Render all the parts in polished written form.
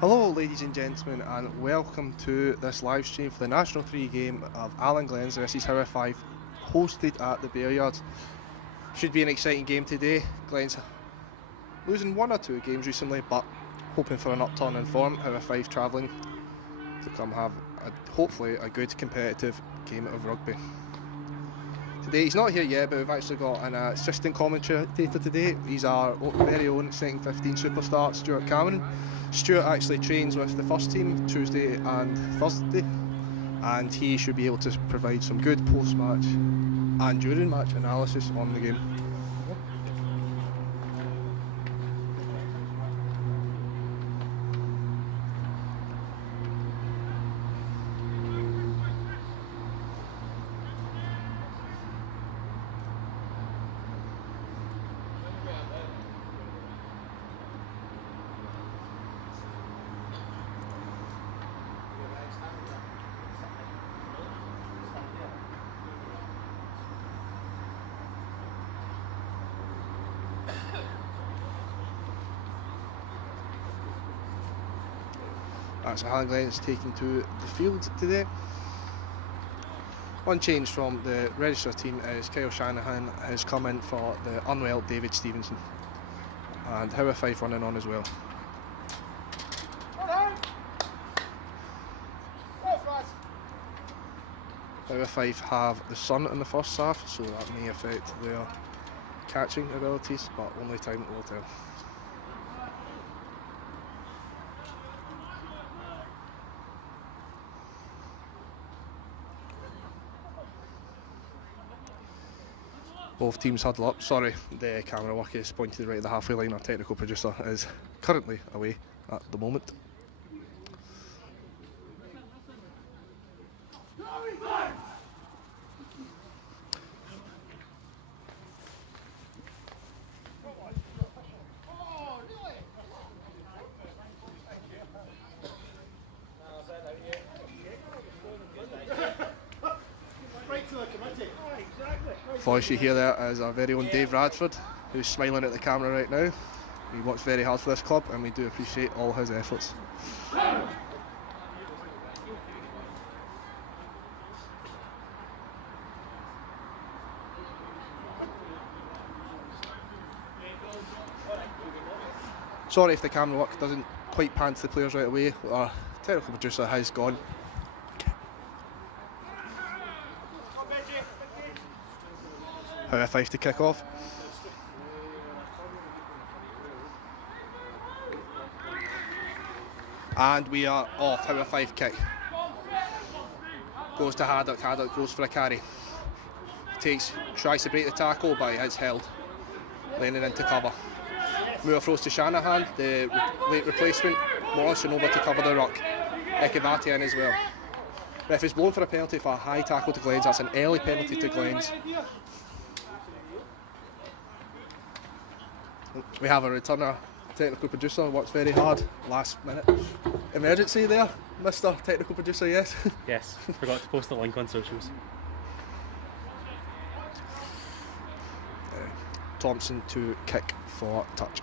Hello ladies and gentlemen, and welcome to this live stream for the National 3 game of Allan Glens versus Howe 5, hosted at the Bear Yard. Should be an exciting game today. Glens losing one or two games recently, but hoping for an upturn in form. Howe 5 travelling to come have hopefully a good competitive game of rugby. Today he's not here yet, but we've actually got an assistant commentator today. He's our very own second 15 superstar, Stuart Cameron. Stuart actually trains with the first team Tuesday and Thursday, and he should be able to provide some good post-match and during match analysis on the game. That's Allan Glens taking to the field today. One change from the register team is Kyle Shanahan has come in for the unwell David Stevenson, and Howe 5 running on as well. Howe 5 have the sun in the first half, so that may affect their catching abilities, but only time will tell. Both teams huddle up. Sorry, the camera work is pointed right at the halfway line. Our technical producer is currently away at the moment. Voice you hear there is our very own Dave Radford, who's smiling at the camera right now. He works very hard for this club, and we do appreciate all his efforts. Sorry if the camera work doesn't quite pan to the players right away. Our technical producer has gone. Howe 5 to kick off. And we are off. Howe 5 kick. Goes to Haddock. Haddock goes for a carry. Tries to break the tackle, but is held. Leaning into cover. Moore throws to Shanahan, the late replacement. Morrison over to cover the ruck. Ekavati in as well. Ref is blown for a penalty for a high tackle to Glens. That's an early penalty to Glens. We have a returner, technical producer, works very hard, last minute. Emergency there, Mr. Technical Producer, yes? Yes, forgot to post the link on socials. Thompson to kick for touch.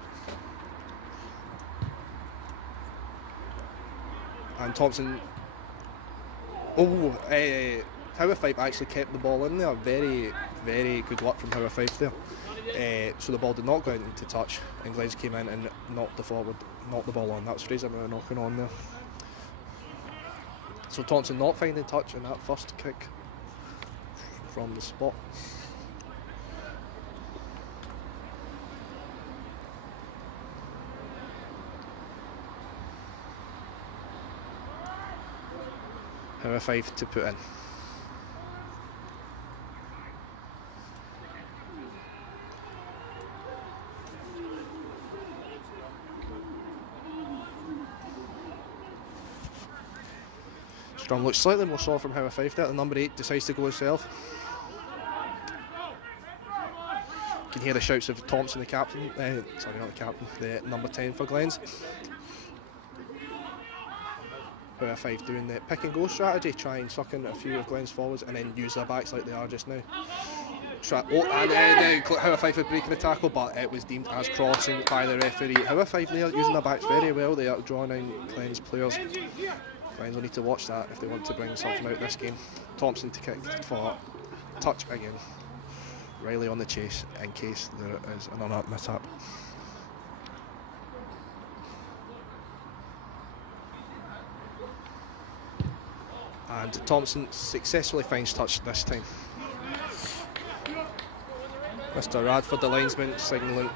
And Thompson, Howe 5 actually kept the ball in there. Very, very good work from Howe 5 there. So the ball did not go into touch, and Glens came in and knocked the ball on. That was Fraser Moore knocking on there. So Thompson not finding touch in that first kick from the spot. Howe 5 to put in. Scrum looks slightly more soft from Howe 5 there. The number 8 decides to go himself. You can hear the shouts of Thompson, the captain. Sorry, not the captain, the number 10 for Glens. Howe 5 doing the pick and go strategy, try and suck in a few of Glens forwards and then use their backs like they are just now. Howe Fife had breaking the tackle, but it was deemed as crossing by the referee. Howe Fife there using their backs very well. They are drawing in Glens players. Glens will need to watch that if they want to bring something out this game. Thompson to kick for touch again. Riley on the chase in case there is another mishap. And Thompson successfully finds touch this time. Mr. Radford, the linesman, signalling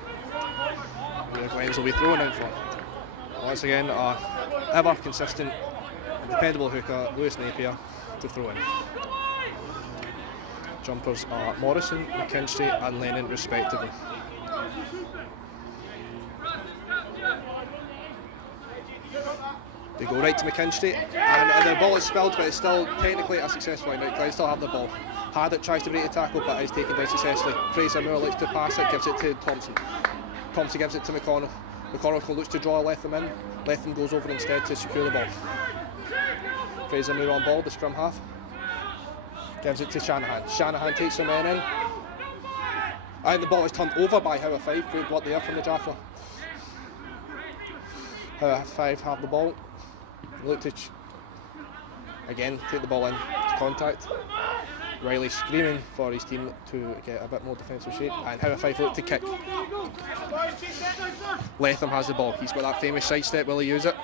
the Glens will be thrown in for. Once again, ever consistent, dependable hooker, Lewis Napier, to throw in. Jumpers are Morrison, McKinstry and Lennon respectively. They go right to McKinstry and the ball is spilled, but it's still technically a successful line out. Glens still have the ball. Haddock tries to break the tackle but is taken down successfully. Fraser Moore looks to pass it, gives it to Thompson. Thompson gives it to McConnell. McConnell looks to draw Letham in. Letham goes over instead to secure the ball. Fraser Moore on ball, the scrum half. Gives it to Shanahan. Shanahan takes some men in. And the ball is turned over by Howe Fife. Good work there from the Jaffler. Howe Fife have the ball. Look to again take the ball in to contact. Riley screaming for his team to get a bit more defensive shape, and Howe Fife look to kick. Letham has the ball. He's got that famous sidestep. Will he use it?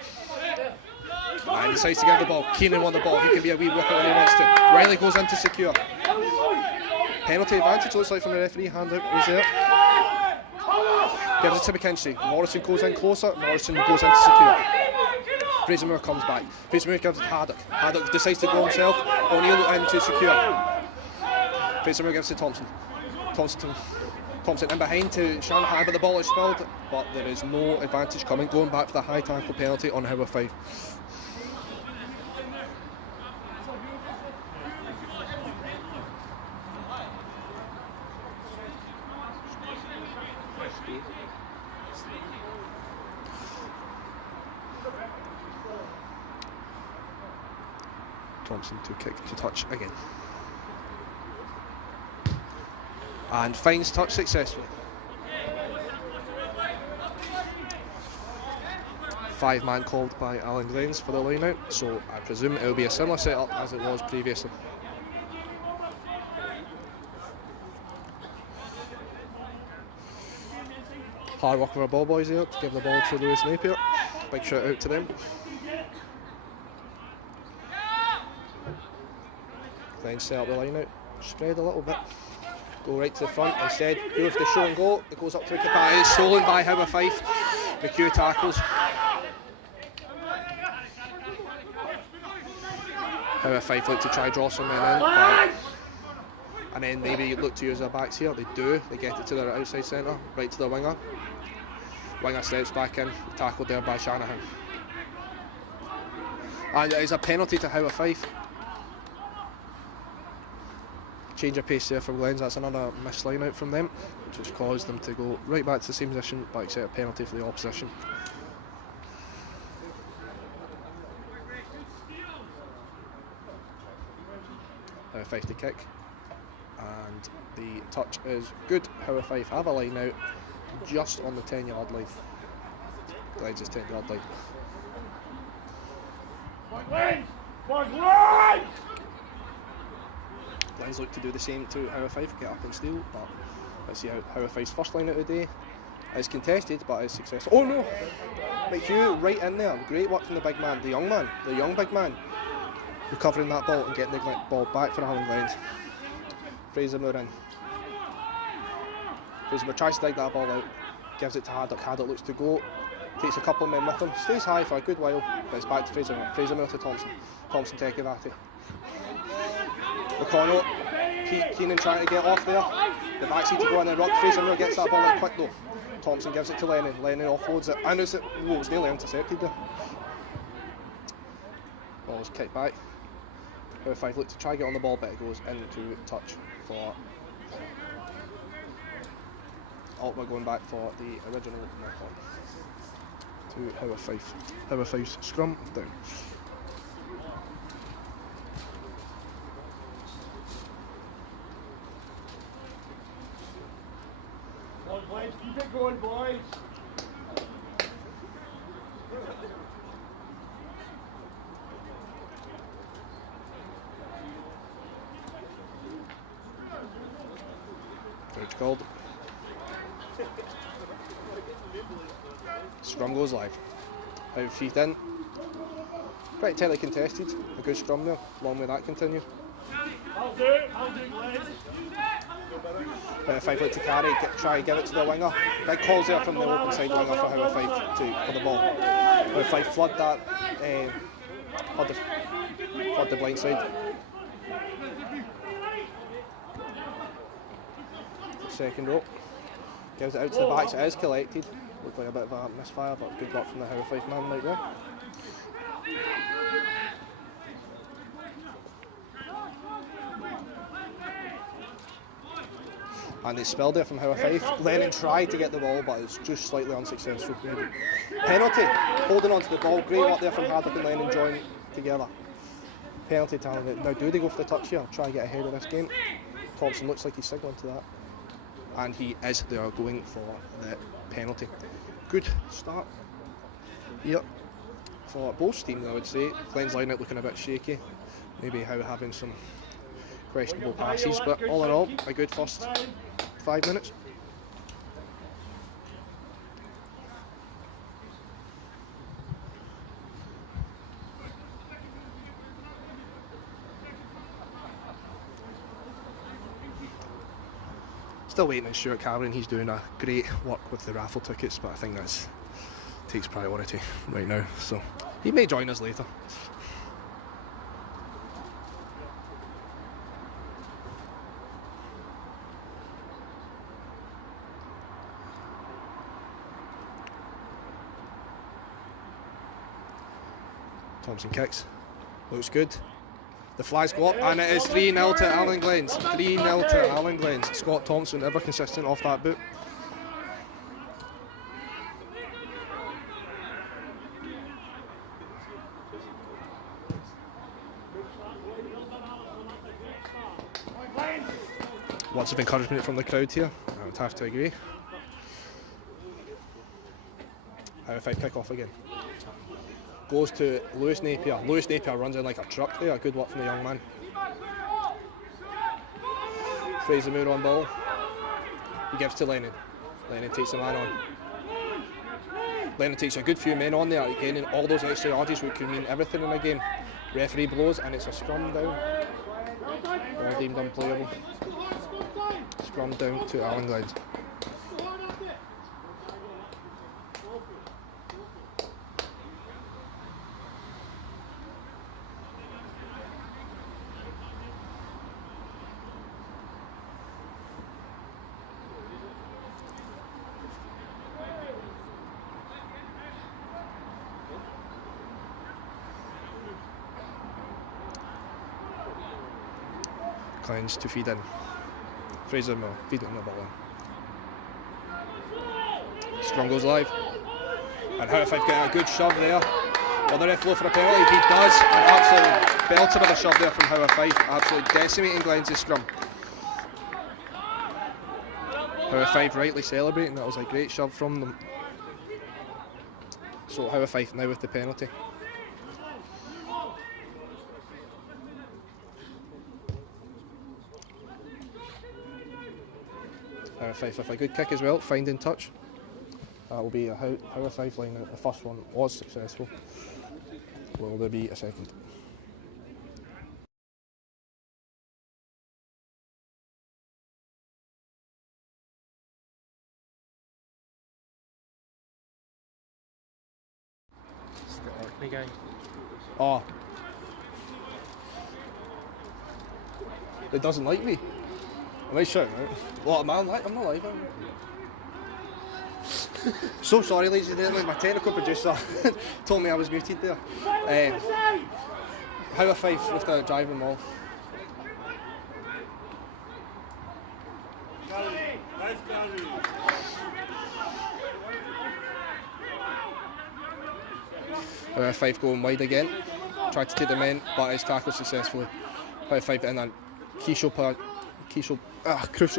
And decides to give the ball. Keenan won the ball. He can be a wee whipper when he wants to. Riley goes in to secure. Penalty advantage looks like from the referee. Hand out was there. Gives it to McKinstry. Morrison goes in closer. Morrison goes in to secure. Fraser Moore comes back. Fraser Moore gives it to Haddock. Haddock decides to go himself. O'Neill in to secure. Fraser Moore gives it to Thompson. Thompson in behind to Shanahan, but the ball is spilled. But there is no advantage coming. Going back for the high tackle penalty on Howe Fife. Thompson to kick to touch again. And finds touch successfully. 5-man called by Allan Glens for the line out, so I presume it will be a similar setup as it was previously. Hard work of our ball boys there to give the ball to Lewis Napier. Big shout out to them. Glens set up the line out, spread a little bit, go right to the front. Instead, go with the show and go. It goes up to the Capati. It's stolen by Howe Fife. McHugh tackles. Howe Fife look to try draw some men in, and then maybe look to use their backs here. They do. They get it to their outside centre, right to the winger. Winger steps back in, tackled there by Shanahan. And it is a penalty to Howe Fife. Change of pace there from Glens. That's another missed line out from them, which has caused them to go right back to the same position but accept a penalty for the opposition. Howe Fife to kick, and the touch is good. Howe Fife have a line out just on the 10-yard line. Glens is 10-yard line. Glens look to do the same to Howe Fife, get up and steal, but let's see how Howe Fife's first line out of the day is contested but is successful. Oh no! McHugh right in there. Great work from the big man, the young big man, recovering that ball and getting the ball back for Allan Glens. Fraser Moore in. Fraser Moore tries to dig that ball out, gives it to Haddock. Haddock looks to go, takes a couple of men with him, stays high for a good while, but it's back to Fraser Moore. Fraser Moore to Thompson. Thompson to Ekavati. McConnell, Keenan trying to get off there. The backseat to go in and ruck. Fraser Moore gets that ball out quick though. Thompson gives it to Lennon. Lennon offloads it, and it was nearly intercepted there. Ball is kicked back. Howe Fife look to try to get on the ball, but it goes into touch for. We're going back for the original knock on to Howe Fife. Howe Fife's scrum down. called. Scrum goes live. Out feet in. Pretty tightly contested. A good scrum there. Long may that continue. I'll do it, Glenn. Five look to carry, try and give it to the winger. Big calls there from the open side winger for Howe Five for the ball. Howe Five flood that, flood the blind side. Second row. Gives it out to the backs, it is collected. Looked like a bit of a misfire, but good luck from the Howe Five man right there. And it's spilled there from Howe Fife. Lennon tried to get the ball, but it's just slightly unsuccessful. Penalty, holding on to the ball. Great work there from Hardwick and Lennon join together. Penalty to Allan. Now, do they go for the touch here? Try and get ahead of this game. Thompson looks like he's signalling to that. And he is there going for the penalty. Good start here for both teams, I would say. Glens line-out looking a bit shaky. Maybe Howe having some questionable passes, but all in all, a good first 5 minutes. Still waiting on Stuart Cameron. He's doing a great work with the raffle tickets, but I think that takes priority right now, so he may join us later. Thompson kicks, looks good. The flag's go up, and it is 3-0 to Allan Glens. 3-0 to Allan Glens. Scott Thompson ever consistent off that boot. Lots of encouragement from the crowd here. I would have to agree. Howe Five kick off again. Goes to Lewis Napier. Lewis Napier runs in like a truck there. Good work from the young man. Fraser Moore on ball. He gives to Lennon. Lennon takes the man on. Lennon takes a good few men on there, gaining all those extra yardages, which could mean everything in the game. Referee blows and it's a scrum down. All deemed unplayable. Scrum down to Allan Glens. Glens to feed in. Fraser Moore feeding the ball in. Scrum goes live. And Howe Five getting a good shove there. Will the ref blow for a penalty? He does. An absolute belter of a shove there from Howe Five. Absolutely decimating Glens' scrum. Howe Five rightly celebrating. That was a great shove from them. So Howe Five now with the penalty. Howe Five with a good kick as well, finding touch. That will be a Howe Five line out. The first one was successful. Will there be a second? It's the Orkney guy. Oh. It doesn't like me. I might shout out. What am I like? I'm not like him. So sorry, ladies and gentlemen, my technical producer told me I was muted there. Howe Five with the driving wall. Howe Five going wide again. Tried to take them in, but is tackled successfully. Howe Five in a crucial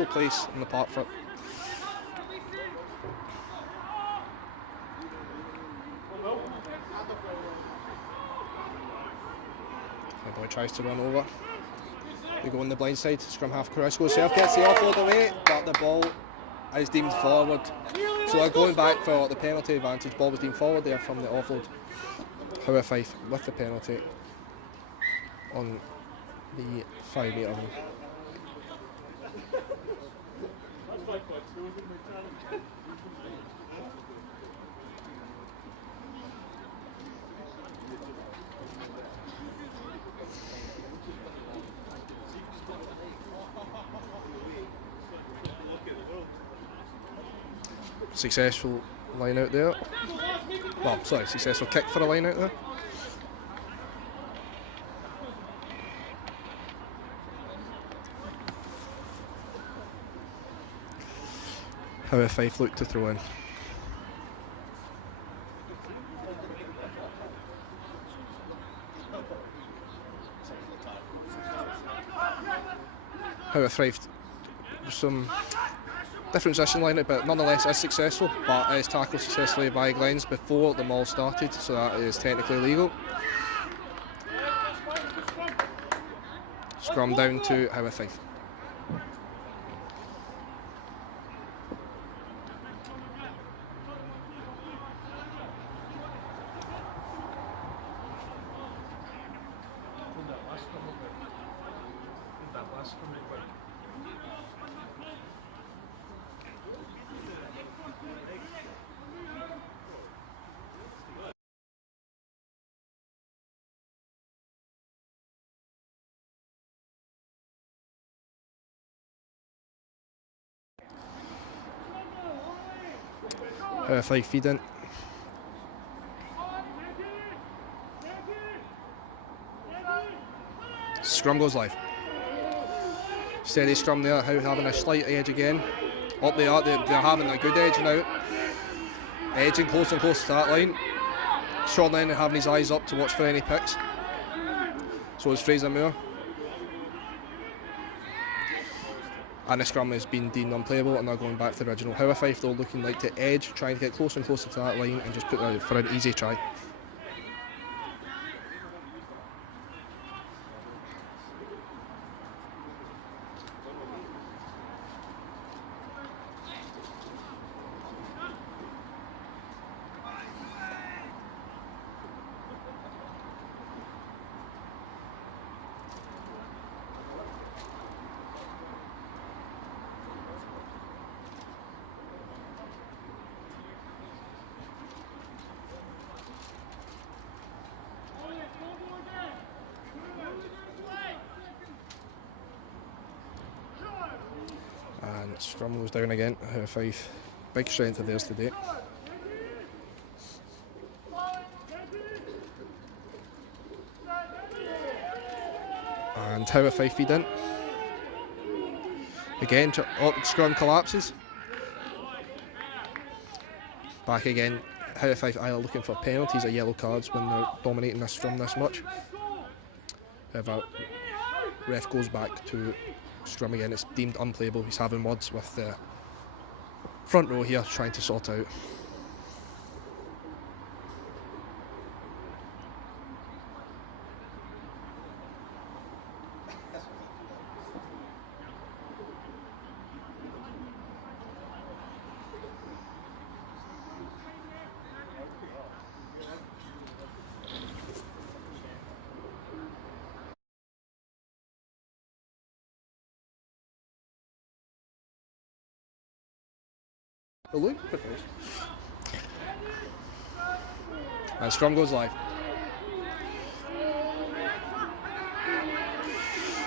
place in the park front. The boy tries to run over. We go on the blind side, scrum half Carrasco serve, gets the offload away, but the ball is deemed forward. So we're going back for the penalty advantage. Ball was deemed forward there from the offload. Howe Fife with the penalty on the 5 metre line. Successful line out there. Well, sorry, successful kick for a line out there. Howe Fife looked to throw in. Howe Fife, some different position line out, but nonetheless is successful, but is tackled successfully by Glens before the maul started, so that is technically legal. Scrum down to Howe Fife. Howe Fife feed in. Scrum goes live. Steady scrum there, Howe having a slight edge again. Up they are, they're having a good edge now. Edging closer and closer to that line. Sean Lennon having his eyes up to watch for any picks. So is Fraser Moore. And the scrum has been deemed unplayable and now going back to the original. Howe Fife though looking like to edge, trying to get closer and closer to that line and just put that for an easy try. And scrum goes down again. Howe Fife, big strength of theirs today. And Howe Fife feed in. Again, scrum collapses. Back again. Howe Fife either looking for penalties or yellow cards when they're dominating this scrum this much. However, ref goes back to scrum again. It's deemed unplayable. He's having words with the front row here, trying to sort out. And scrum goes live.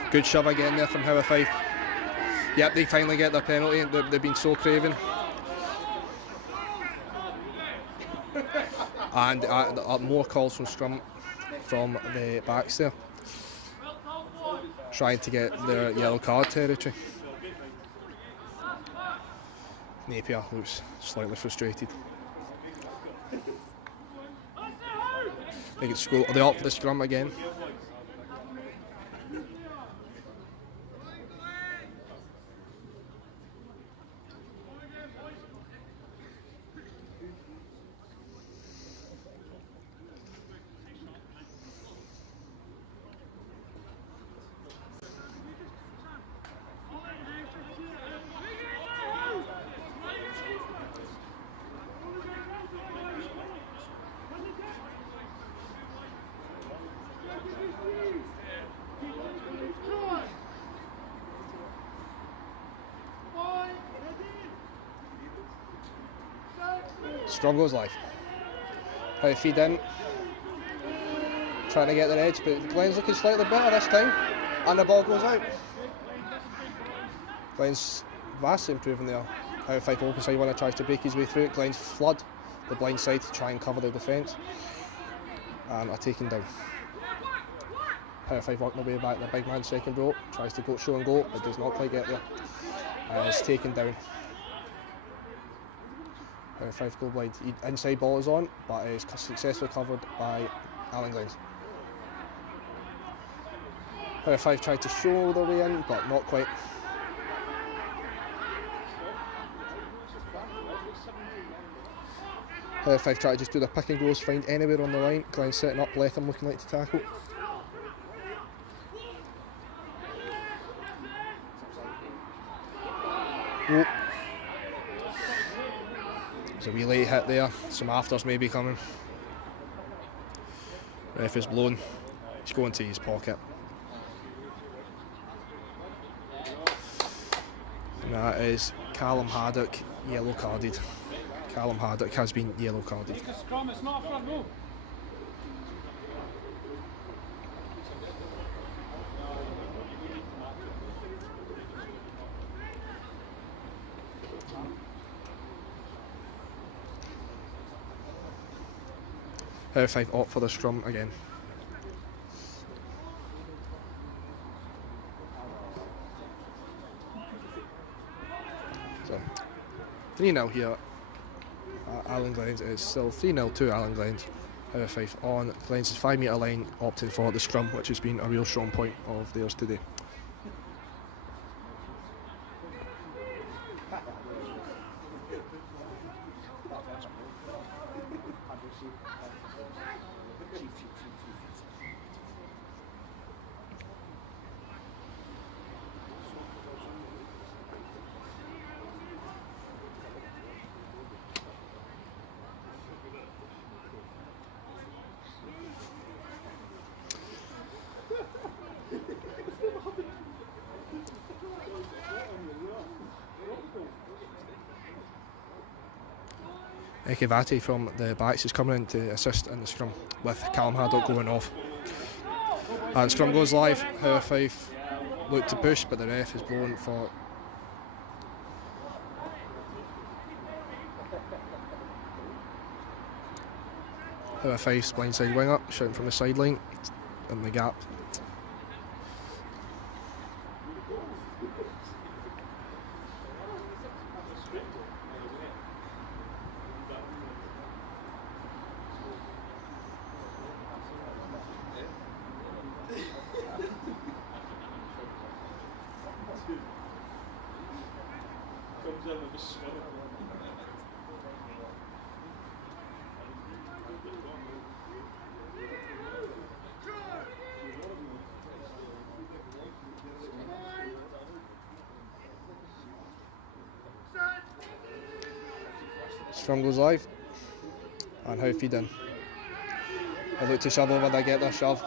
Good shove again there from Howe Fife. Yep, they finally get their penalty. They've been so craving. And more calls from scrum from the backs there, trying to get their yellow card territory. Napier looks slightly frustrated. They get school. Are they up for the scrum again? Scrum goes live. Howe feed in. Trying to get the edge, but Glens looking slightly better this time. And the ball goes out. Glens vastly improving there. Howe 5 open side, one tries to break his way through it. Glens flood the blind side to try and cover the defence. And are taken down. Howe 5 working their way back, the big man second row. Tries to go show and go, but does not quite get there. And is taken down. Howe 5 go blind. Inside ball is on, but is successfully covered by Allan Glens. Howe 5 tried to show their way in, but not quite. Howe 5 try to just do their pick and goes, find anywhere on the line. Glens setting up, Lethem looking like to tackle. Oh. There's a wee late hit there, some afters may be coming. Ref is blown, he's going to his pocket. And that is Callum Haddock, yellow carded. Callum Haddock has been yellow carded. It's a scrum, it's not a front row. Howe 5 opt for the scrum again. So 3-0 here. Allan Glens is still 3-0 to Allan Glens. Howe 5 on Glens' 5 metre line, opting for the scrum, which has been a real strong point of theirs today. Ekivati from the backs is coming in to assist in the scrum with Callum Haddock going off. And scrum goes live. Howe 5 look to push, but the ref is blown for. Howe 5's blindside wing up, shouting from the sideline in the gap. Scrum goes live, and Howe feed in. They look to shove over, they get their shove.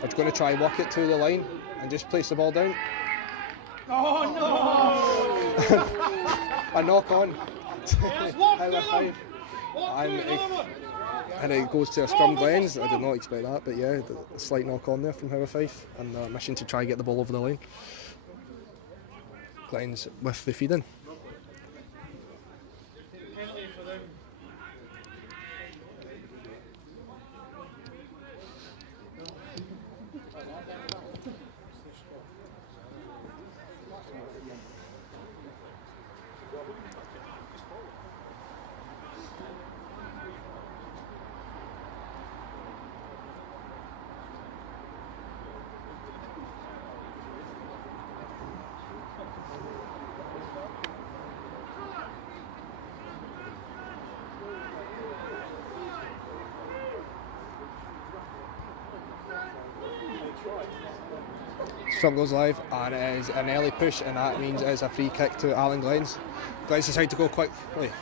They're going to try work it to the line and just place the ball down. Oh no! A knock on. Howe 5. And it goes to a scrum Glens. I did not expect that, but yeah, a slight knock on there from Howe 5 and their mission to try and get the ball over the line. Glens with the feed in. Scrum goes live, and it is an early push, and that means it is a free kick to Allan Glens. Glens decides to go quickly.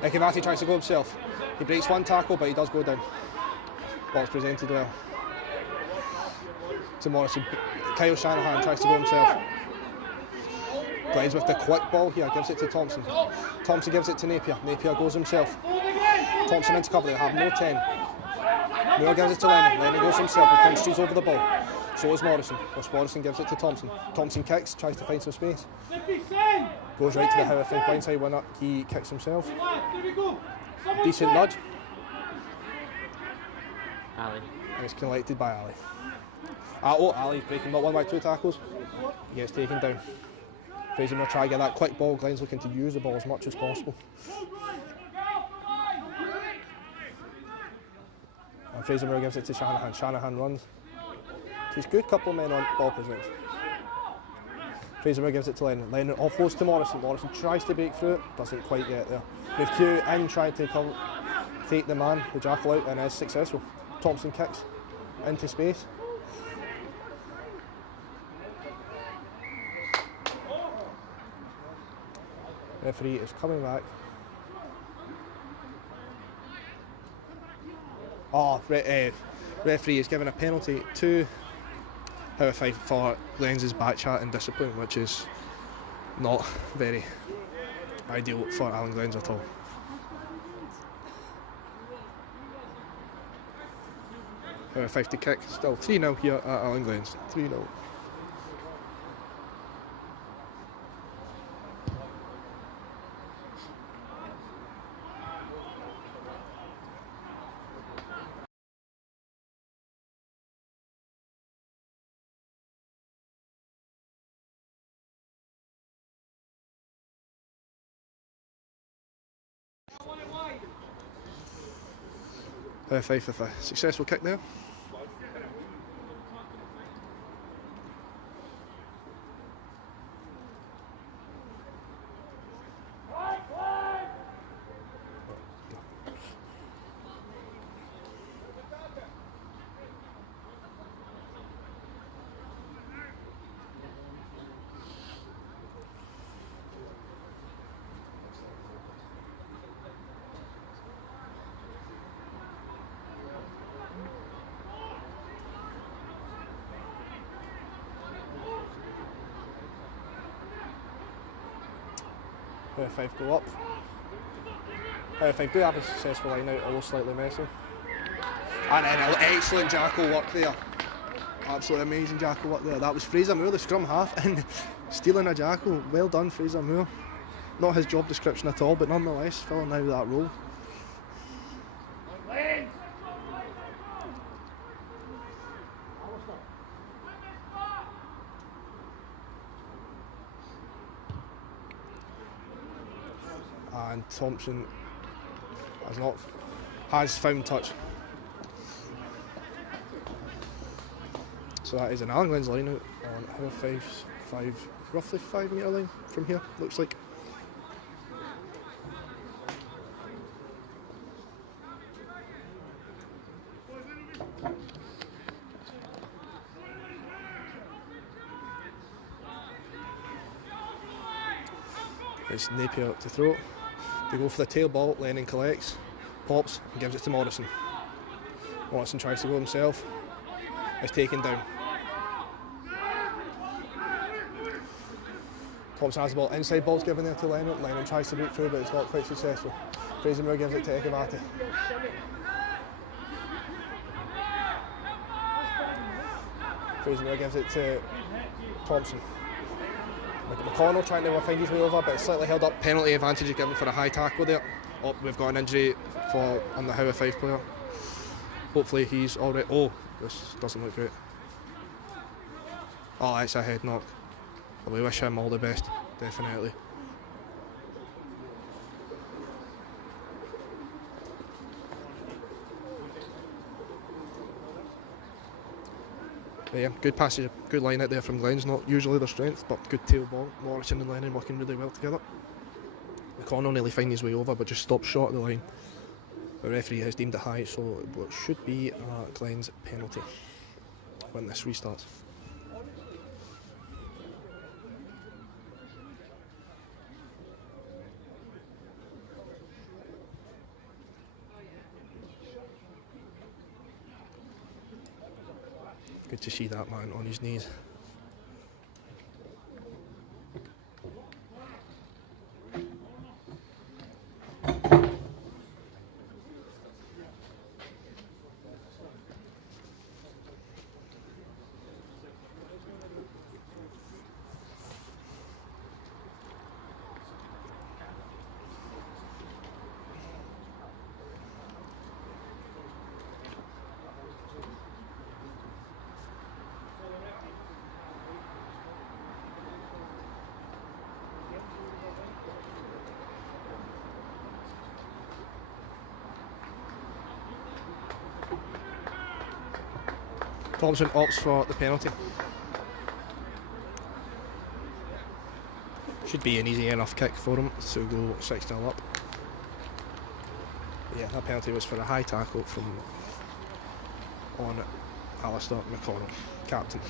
Ekivati tries to go himself. He breaks one tackle, but he does go down. Ball's presented well to Morrison. Kyle Shanahan tries to go himself. Glens with the quick ball here, gives it to Thompson. Thompson gives it to Napier. Napier goes himself. Thompson into cover, they have no 10. Moore gives it to Lennon. Lennon goes himself, he punches over the ball. So is Morrison. Morrison gives it to Thompson. Thompson kicks, tries to find some space. Goes right to the Howe 5 blindside winner. He kicks himself. Decent nudge. Ali. And it's collected by Ali. Ali's breaking up 1 by 2 tackles. He gets taken down. Fraser will try to get that quick ball. Glenn's looking to use the ball as much as possible. And Fraser Moore gives it to Shanahan. Shanahan runs. He's a good couple of men on ball presence. Fraser Moore gives it to Lennon. Lennon offloads to Morrison. Morrison tries to break through it, doesn't quite get there. With Q in trying to take the man, the jackal out, and is successful. Thompson kicks into space. Referee is coming back. Referee is giving a penalty to Howe 5 for Glens' back chat and discipline, which is not very ideal for Allan Glens at all. Howe 5 to kick, still 3-0 here at Allan Glens. 3-0. Howe 5 with a successful kick there. Howe 5 go up. Howe 5 do have a successful line out, although slightly messy. And then excellent jackal work there. Absolutely amazing jackal work there. That was Fraser Moore, the scrum half, and stealing a jackal. Well done, Fraser Moore. Not his job description at all, but nonetheless, filling out that role. And Thompson has found touch. So that is an Allan Glens line out on Howe 5's roughly 5 metre line from here, looks like. It's Napier to throw. They go for the tail ball, Lennon collects, pops and gives it to Morrison. Morrison tries to go himself, is taken down. Thompson has the ball, inside ball's given there to Lennon. Lennon tries to break through but it's not quite successful. Fraser Moore gives it to Ekavati. Fraser Moore gives it to Thompson. McConnell trying to find his way over, but it's slightly held up. Penalty advantage is given for a high tackle there. Oh, we've got an injury on the Howe 5 player. Hopefully he's alright. Oh, this doesn't look great. Oh, it's a head knock. Well, we wish him all the best, definitely. But yeah, good passage, good line out there from Glens, not usually their strength, but good tail ball. Morrison and Lennon working really well together. McConnell nearly find his way over, but just stopped short of the line. The referee has deemed it high, so it should be a Glens penalty when this restarts. Good to see that man on his knees. Thompson opts for the penalty. Should be an easy enough kick for him to go 6-0 up. Yeah, that penalty was for a high tackle from on Alistair McConnell, captain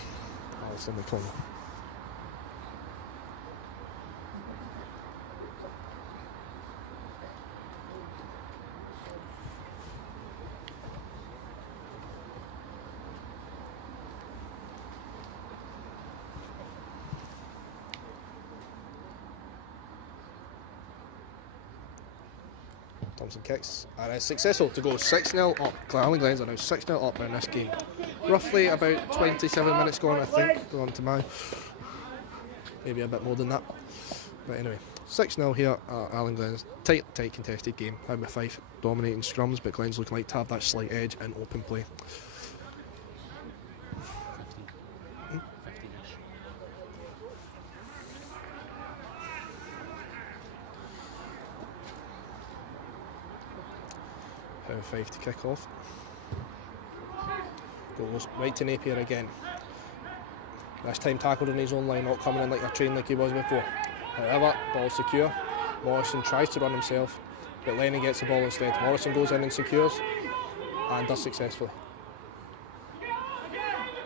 Alistair McConnell. Thompson kicks and is successful to go 6-0 up. Allan Glens are now 6-0 up in this game. Roughly about 27 minutes gone, I think, going to my. Maybe a bit more than that. But anyway, 6-0 here at Allan Glens. Tight contested game. Howe with Fife dominating scrums, but Glens looking like to have that slight edge in open play. Howe Fife to kick off. Goes right to Napier again. This time tackled in his own line, not coming in like a train like he was before. However, ball secure. Morrison tries to run himself, but Lenny gets the ball instead. Morrison goes in and secures, and does successfully.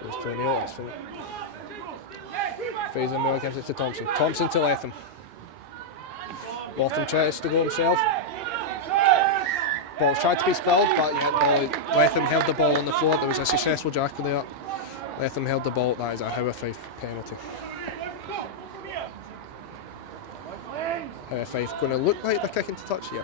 Goes to O'Neill. Fraser Moore gives it to Thompson. Thompson to Latham. Latham tries to go himself. Ball's tried to be spilled, but Latham held the ball on the floor. There was a successful jackal there. Latham held the ball. That is a Howe Fife penalty. Howe Fife going to look like they're kicking to touch. Yeah.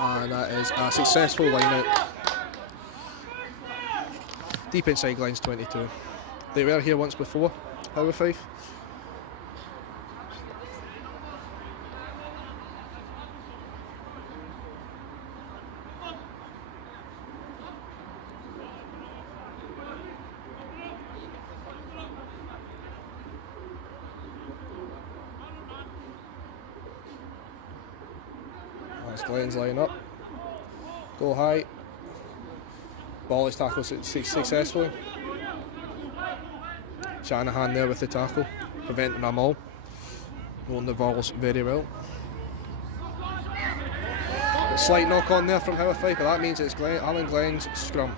And that is a successful line out. Deep inside Glens 22. They were here once before, Howe Fife. Glens line up, go high, ball is tackled successfully. Shanahan there with the tackle, preventing them all, knowing the balls very well. A slight knock on there from Howe Fife, but that means it's Allan Glens scrum.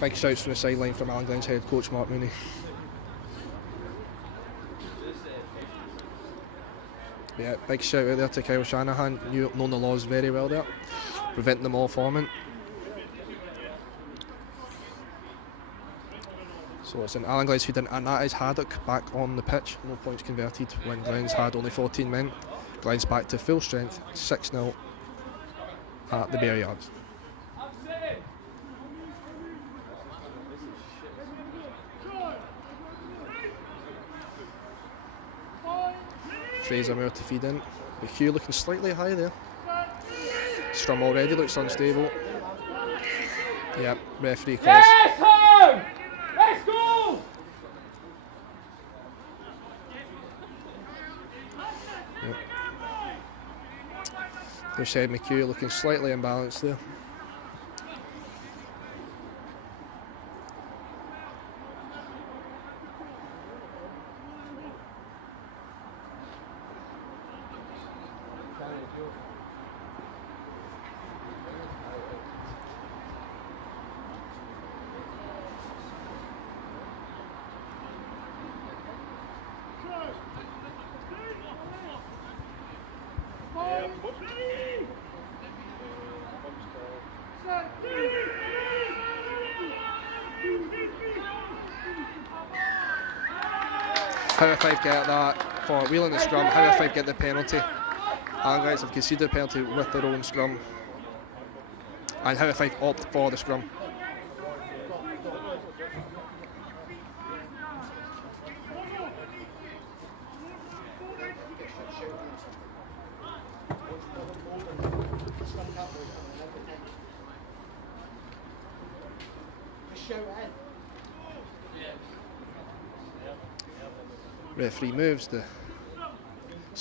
Big shouts from the sideline from Allan Glens head coach Mark Mooney. Yeah, big shout out there to Kyle Shanahan, known the laws very well there, preventing them all forming. So it's an Allan Glens feed in, and that is Haddock back on the pitch. No points converted when Glens had only 14 men. Glens back to full strength, 6-0 at the Bear Yards. Fraser Moore to feed in. McHugh looking slightly high there. Strum already looks unstable. Yep, referee calls. Yes, Howe! Let's go! Yep. They said McHugh looking slightly imbalanced there. Howe Fife get that for wheeling the scrum. Howe Fife get the penalty. Allan Glens have conceded the penalty with their own scrum. And Howe Fife opt for the scrum. Referee moves the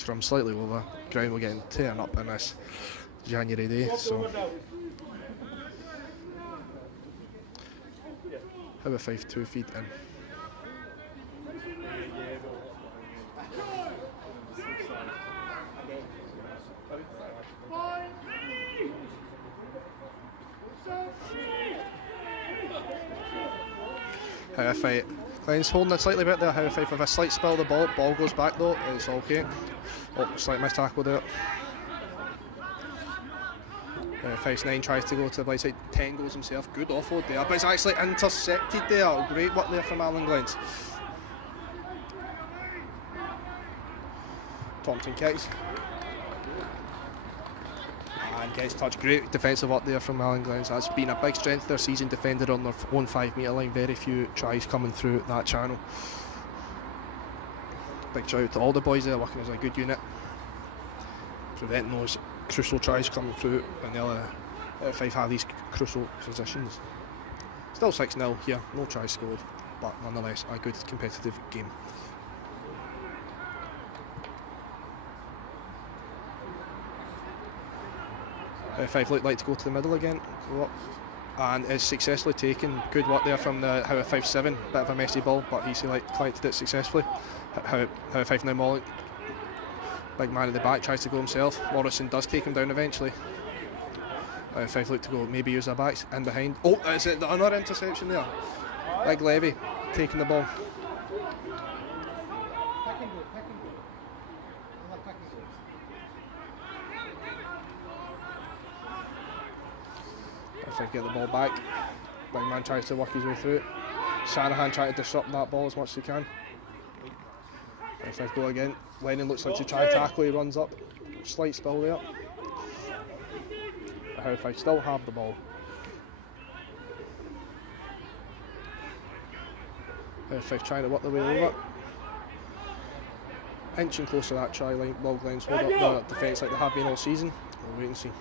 scrum slightly over. Ground will get tearing up in this January day. So Howe 5 2 feet in. Howe 5. Glens holding it slightly bit there. Howe 5 with a slight spill of the ball. Ball goes back though. It's okay. Oh, slight missed tackle there. 5's 9 tries to go to the blind side. 10 goes himself. Good offload there, but it's actually intercepted there. Great work there from Allan Glens. Thompson kicks. And gets touched. Great defensive work there from Allan Glens. That's been a big strength of their season, defended on their own 5 metre line. Very few tries coming through that channel. Big shout out to all the boys there working as a good unit, preventing those crucial tries coming through when the other 5 have these crucial positions. Still 6-0 here, no tries scored, but nonetheless a good competitive game. R.F.C look like to go to the middle again, go up, and is successfully taken. Good work there from the Howe 5-7, bit of a messy ball, but he collected it successfully. Howe 5 now mauling. Big man at the back tries to go himself. Morrison does take him down eventually. Howe 5 look to go, maybe use their backs in behind. Oh, is it another interception there? Big Levy taking the ball. Get the ball back. Big man tries to work his way through it. Shanahan trying to disrupt that ball as much as he can. If I go again, Lennon looks like to try to tackle, he runs up. Slight spill there. Howe 5 still have the ball. Howe 5 trying to work their way over. Inching closer to that try line. Will Glens hold up the defence like they have been all season. We'll wait and see.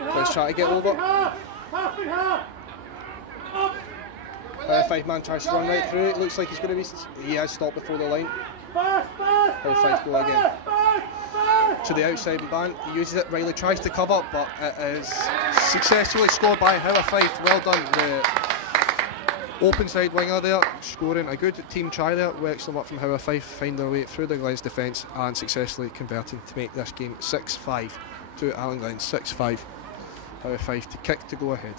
Let's try to get over. 5-man tries to run right through it. Looks like he's going to be. He has stopped before the line. Howe 5 go again. To the outside band. He uses it. Riley tries to cover, but it is successfully scored by Howe 5. Well done. The open side winger there scoring a good team try there. Excellent work from Howe 5. Find their way through the Glens defence and successfully converting to make this game 6-5. To Allan Glens, 6-5. Howe 5 to kick to go ahead.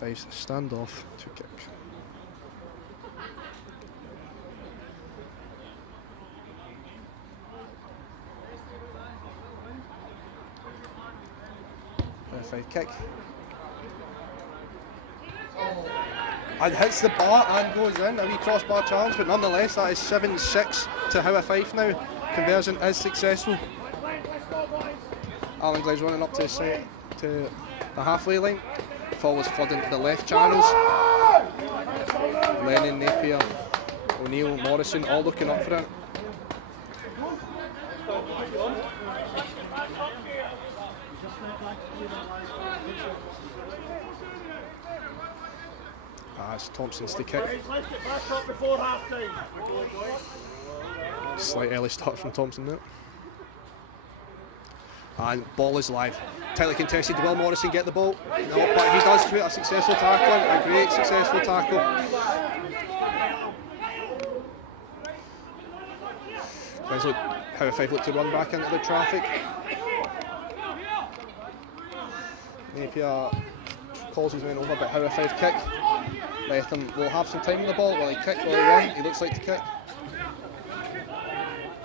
Face standoff to kick. Perfect kick. And hits the bar and goes in. A wee crossbar challenge, but nonetheless that is 7-6 to Howe 5 now. Conversion is successful. Allan Glens running up to the halfway line. Forwards flooding the left channels. Lennon, Napier, O'Neill, Morrison all looking up for it. As Thompson's to kick. Slight early start from Thompson there. And ball is live. Tightly contested. Will Morrison get the ball? No, but he does create a successful tackle. A great successful tackle. Howe 5 look to run back into the traffic. Napier calls his men over, but Howe 5 kick. Latham will have some time on the ball. Will he kick? Will he run? He looks like to kick.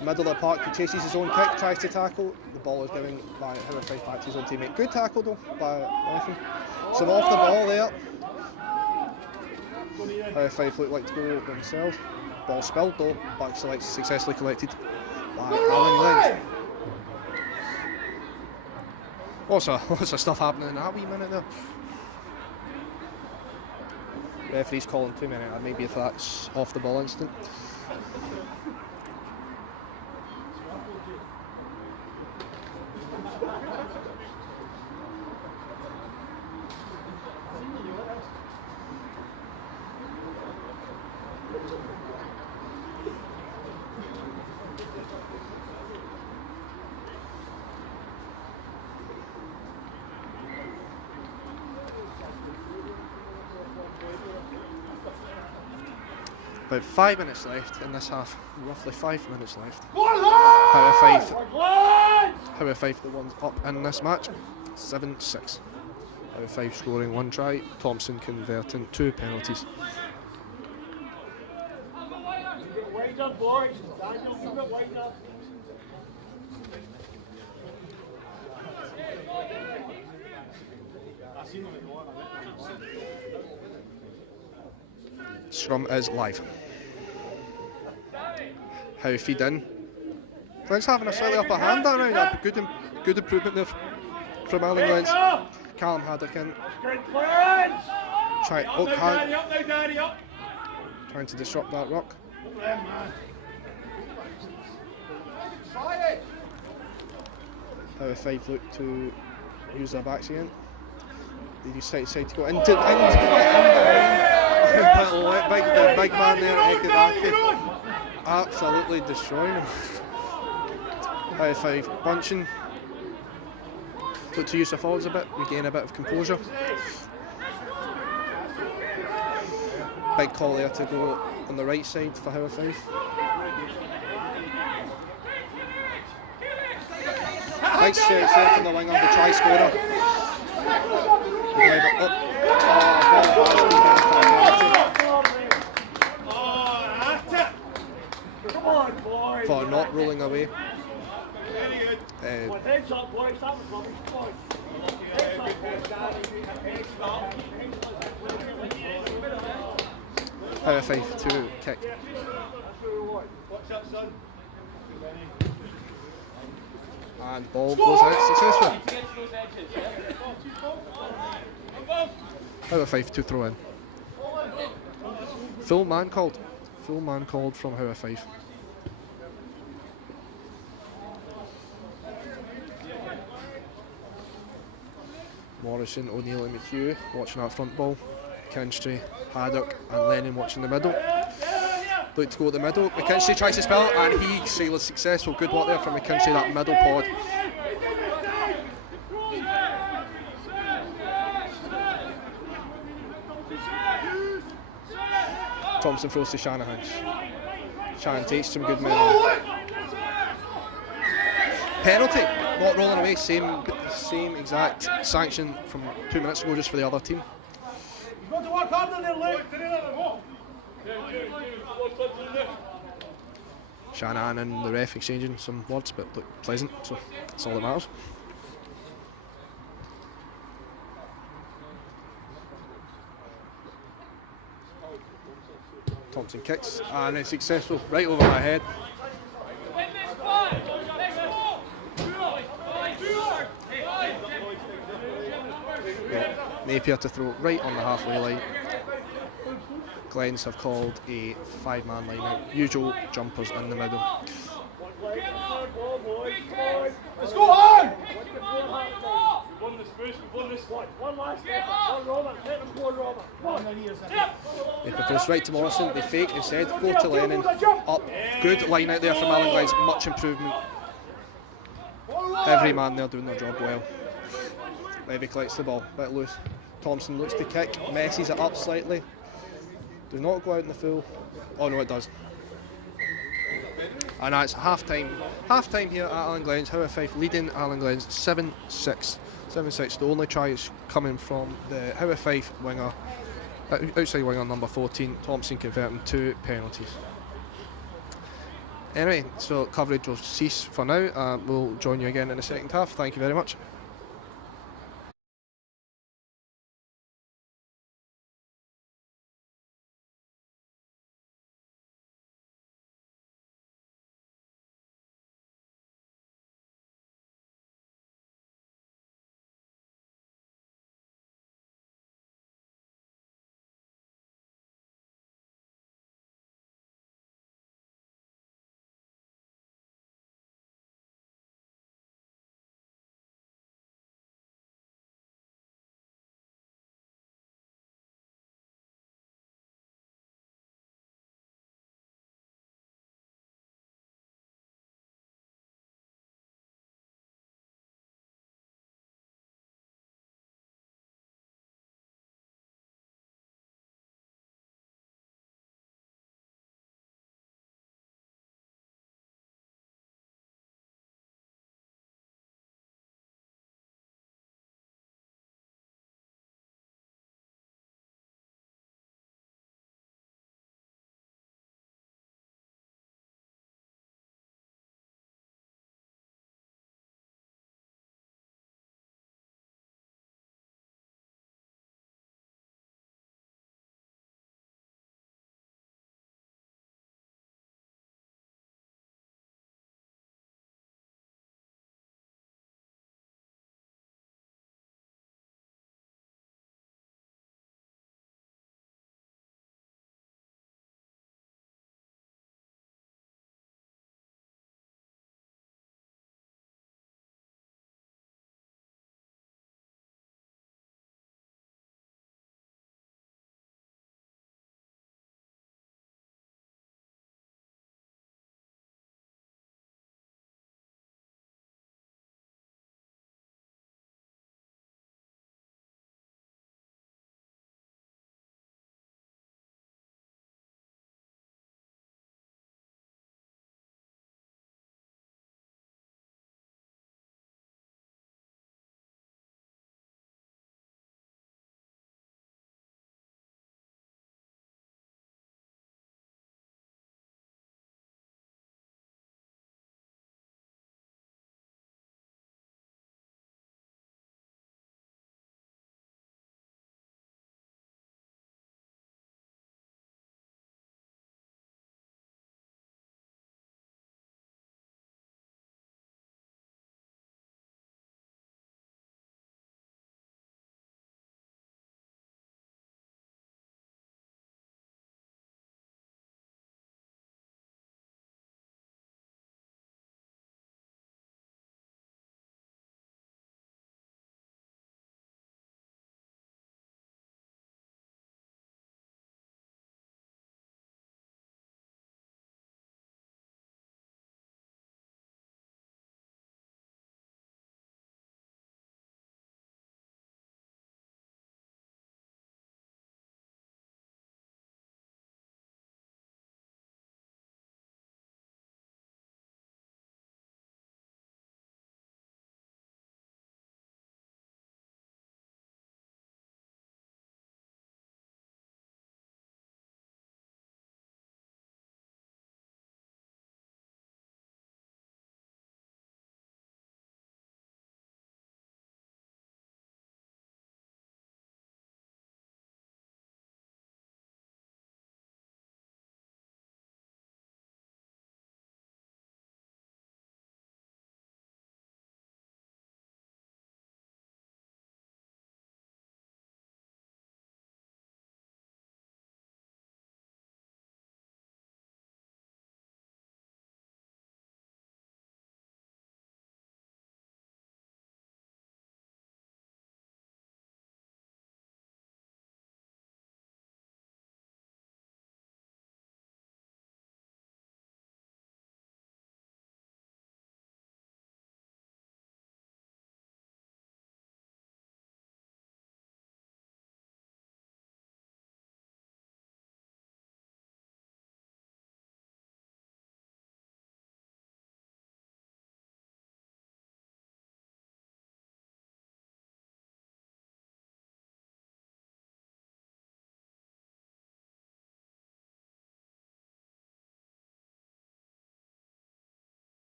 Middle of the park, he chases his own kick, tries to tackle. The ball is given by Howe 5 back to his own teammate. Good tackle though by Latham. Some off the ball there. Howe 5 look like to go themselves. Ball spilled though, back select successfully collected by Allan Glens. Lots of stuff happening in that wee minute there. Referee's calling 2 minutes, maybe if that's off the ball instant. About 5 minutes left in this half, roughly 5 minutes left. Howe 5 the ones up in this match, 7-6. Howe 5 scoring 1 try, Thompson converting 2 penalties. Scrum is live. Howe feed in. Glens having a slightly upper hand that round. Yeah, good improvement there from Allan Glens. Callum Haddock in. Trying to disrupt that ruck. Howe 5 look to use their backs again. They decide to go into the big man there, Ekidaki, absolutely destroying him. Howe 5 bunching. Look to use the forwards a bit, regain a bit of composure. Big call there to go on the right side for Howe 5. Big stretch there from the winger, the try scorer. For not rolling away. Howe 5 to kick. And ball goes out successful. Howe 5 to throw in. Full man called. Full man called from Howe 5. Morrison, O'Neill and McHugh watching that front ball. Kinstry, Haddock and Lennon watching the middle. Look to go to the middle. McKinstry tries to spell and he was successful. Good work there from McKinstry, that middle pod. Thompson throws to Shanahan. Shannon takes some good men. Penalty, not rolling away, same exact sanction from 2 minutes ago just for the other team. Shanahan and the ref exchanging some words, but look pleasant, so that's all that matters. Thompson kicks and it's successful, right over my head. Napier to throw right on the halfway line. Glens have called a 5-man line out. Usual jumpers in the middle. Let's go on! They prefers right to Morrison. They fake instead. Go to Lennon. Up. Good line out there from Allan Glens. Much improvement. Every man there doing their job well. Levy collects the ball. Bit loose. Thompson looks to kick. Messes it up slightly. Does not go out in the full. Oh no, it does. And that's half time. Half time here at Allan Glens. Howe 5 leading Allan Glens 7-6. 7-6. The only try is coming from the Howe 5 winger, outside winger number 14. Thompson converting 2 penalties. Anyway, so coverage will cease for now. We'll join you again in the second half. Thank you very much.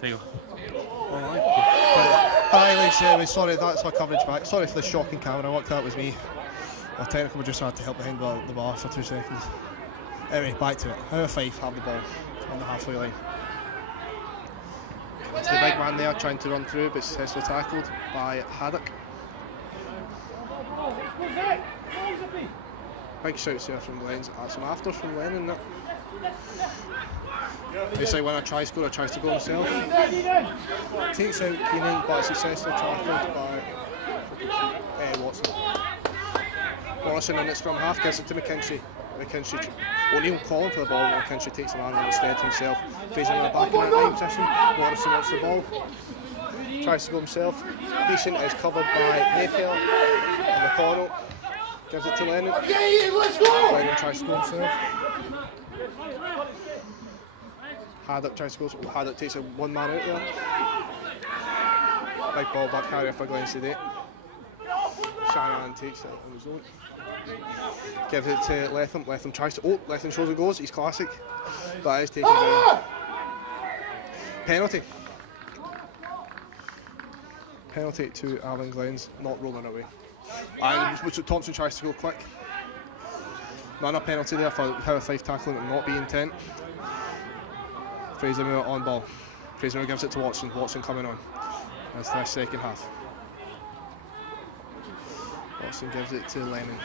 There you go. Hi, lads. Sorry, that's our coverage back. Sorry for the shocking camera work. That was me. Our technical just had to help behind the bar for 2 seconds. Anyway, back to it. Howe 5 have the ball on the halfway line. It's the big man there trying to run through, but successfully tackled by Haddock. Big shouts there from Glens. Some afters from Lennon. Basically, when a try scorer tries to go himself, takes out Keenan, but successfully tackled by Watson. Morrison in at scrum half gives it to McKinstry. O'Neill calling for the ball, McKinstry takes the man instead himself. Fraser in the back in that 9 position. Morrison wants the ball, tries to go himself. Decent is covered by Napier and McConnell. Gives it to Lennon. Let's go! Lennon tries to go himself. Haddock tries to go. Haddock takes a 1 man out there. Big ball back carrier for Glens today. Shanahan takes it on his own. Gives it to Latham. Latham tries to. Oh, Latham shows and goes. He's classic. That is taken down. Penalty. Penalty to Allan Glens. Not rolling away. And Thompson tries to go quick. Not a penalty there for Howe 5 tackling and not be intent. Fraser Moore on ball. Fraser Moore gives it to Watson. Watson coming on. That's the second half. Watson gives it to Lennon.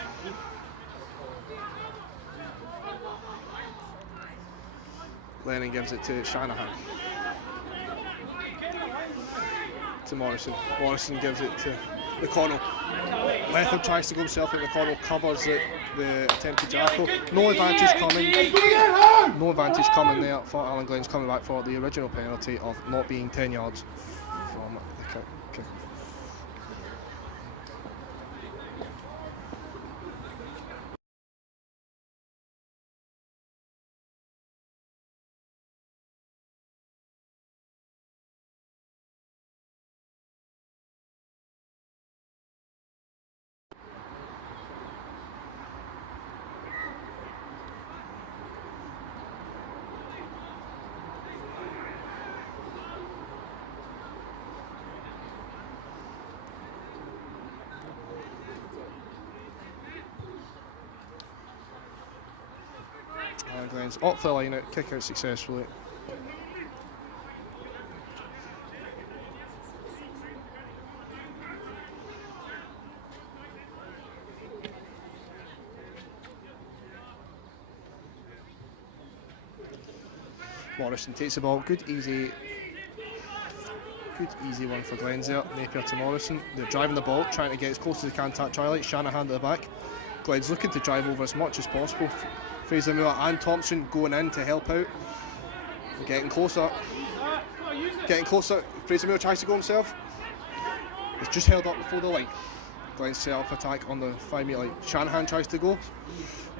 Lennon gives it to Shanahan. To Morrison. Morrison gives it to McConnell. Latham tries to go himself, and McConnell covers the attempted jackal. No advantage coming. No advantage coming there for Allan Glens, coming back for the original penalty of not being 10 yards from the kick. Glens up the line out, kick out successfully. Morrison takes the ball, good easy one for Glens there. Napier to Morrison. They're driving the ball, trying to get as close as they can to that try. Shanahan at the back. Glens looking to drive over as much as possible. Fraser Moore and Thompson going in to help out. Getting closer. Fraser Moore tries to go himself. It's just held up before the line. Glens set up attack on the 5 metre line. Shanahan tries to go.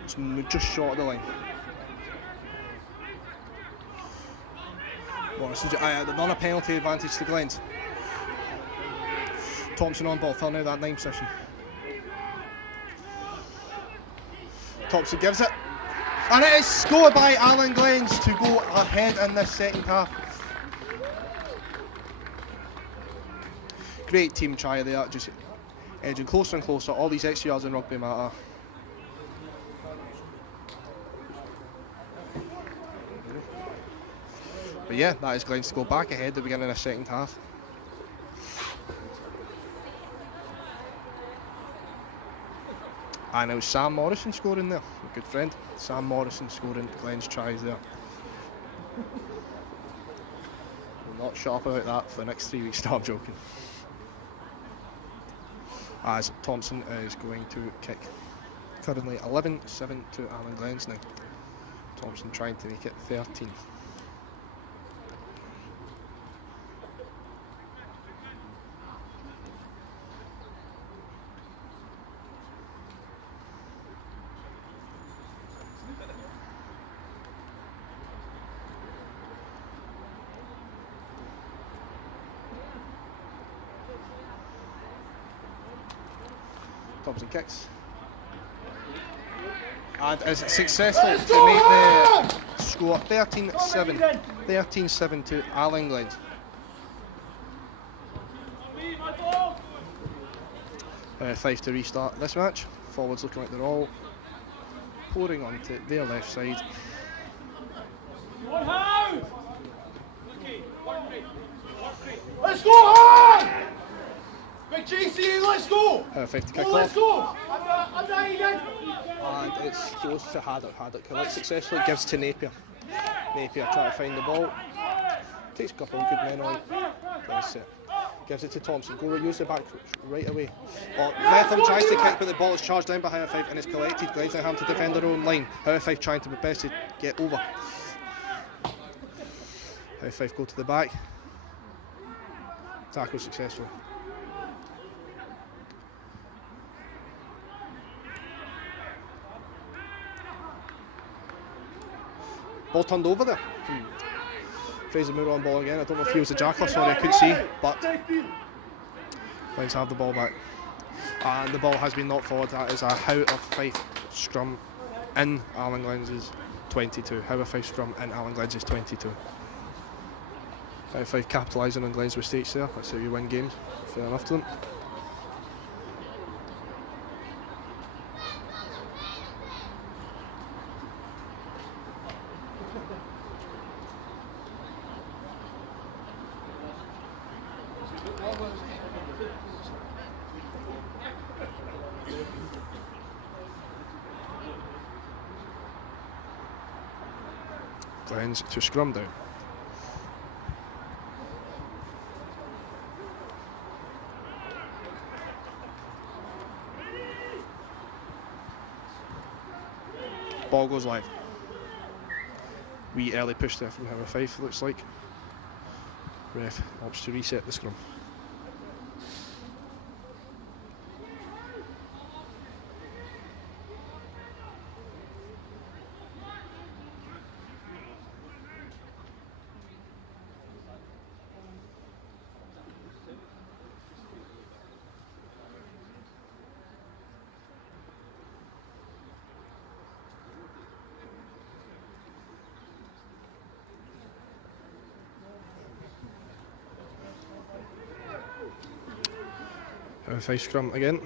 It's just short of the line. They're on a penalty advantage to Glens. Thompson on ball, filling out that 9 position. Thompson gives it. And it is scored by Allan Glens to go ahead in this second half. Great team try there, just edging closer and closer. All these extra yards in rugby matter. But yeah, that is Glens to go back ahead at the beginning of the second half. And it was Sam Morrison scoring there, a good friend. Sam Morrison scoring Glens tries there. We'll not shut up about that for the next 3 weeks, no, I'm joking. As Thompson is going to kick. Currently 11-7 to Allan Glens now. Thompson trying to make it 13. Thompson kicks and is successful to make the score 13-7. 13-7 to Allan Glens. Fife to restart this match. Forwards looking like they're all pouring onto their left side. Let's go hard! Big JC, let's go! Fife to kick Let's off. go! I'm again. And it goes to Haddock. Haddock collects successfully, gives to Napier. Napier trying to find the ball. Takes a couple of good men on. Gives it to Thompson. Go use the back right away. Metham tries to kick, but the ball is charged down by Howe 5 and is collected. Glens now having to defend their own line. Howe 5 trying to be best to get over. Howe 5 go to the back. Tackle successful. Ball turned over there. Fraser Moore on ball again. I don't know if he was a jackal, sorry, I couldn't see, but Glens have the ball back. And the ball has been knocked forward. That is a Howe of Fife scrum in Allan Glens' 22. Howe of Fife scrum in Allan Glens' 22. Howe of Fife capitalising on Glens' mistakes there. That's how you win games. Fair enough to them. Glens to scrum down. Ball goes live. Wee early push there from Howe 5, looks like. Ref opts to reset the scrum. Five scrum again.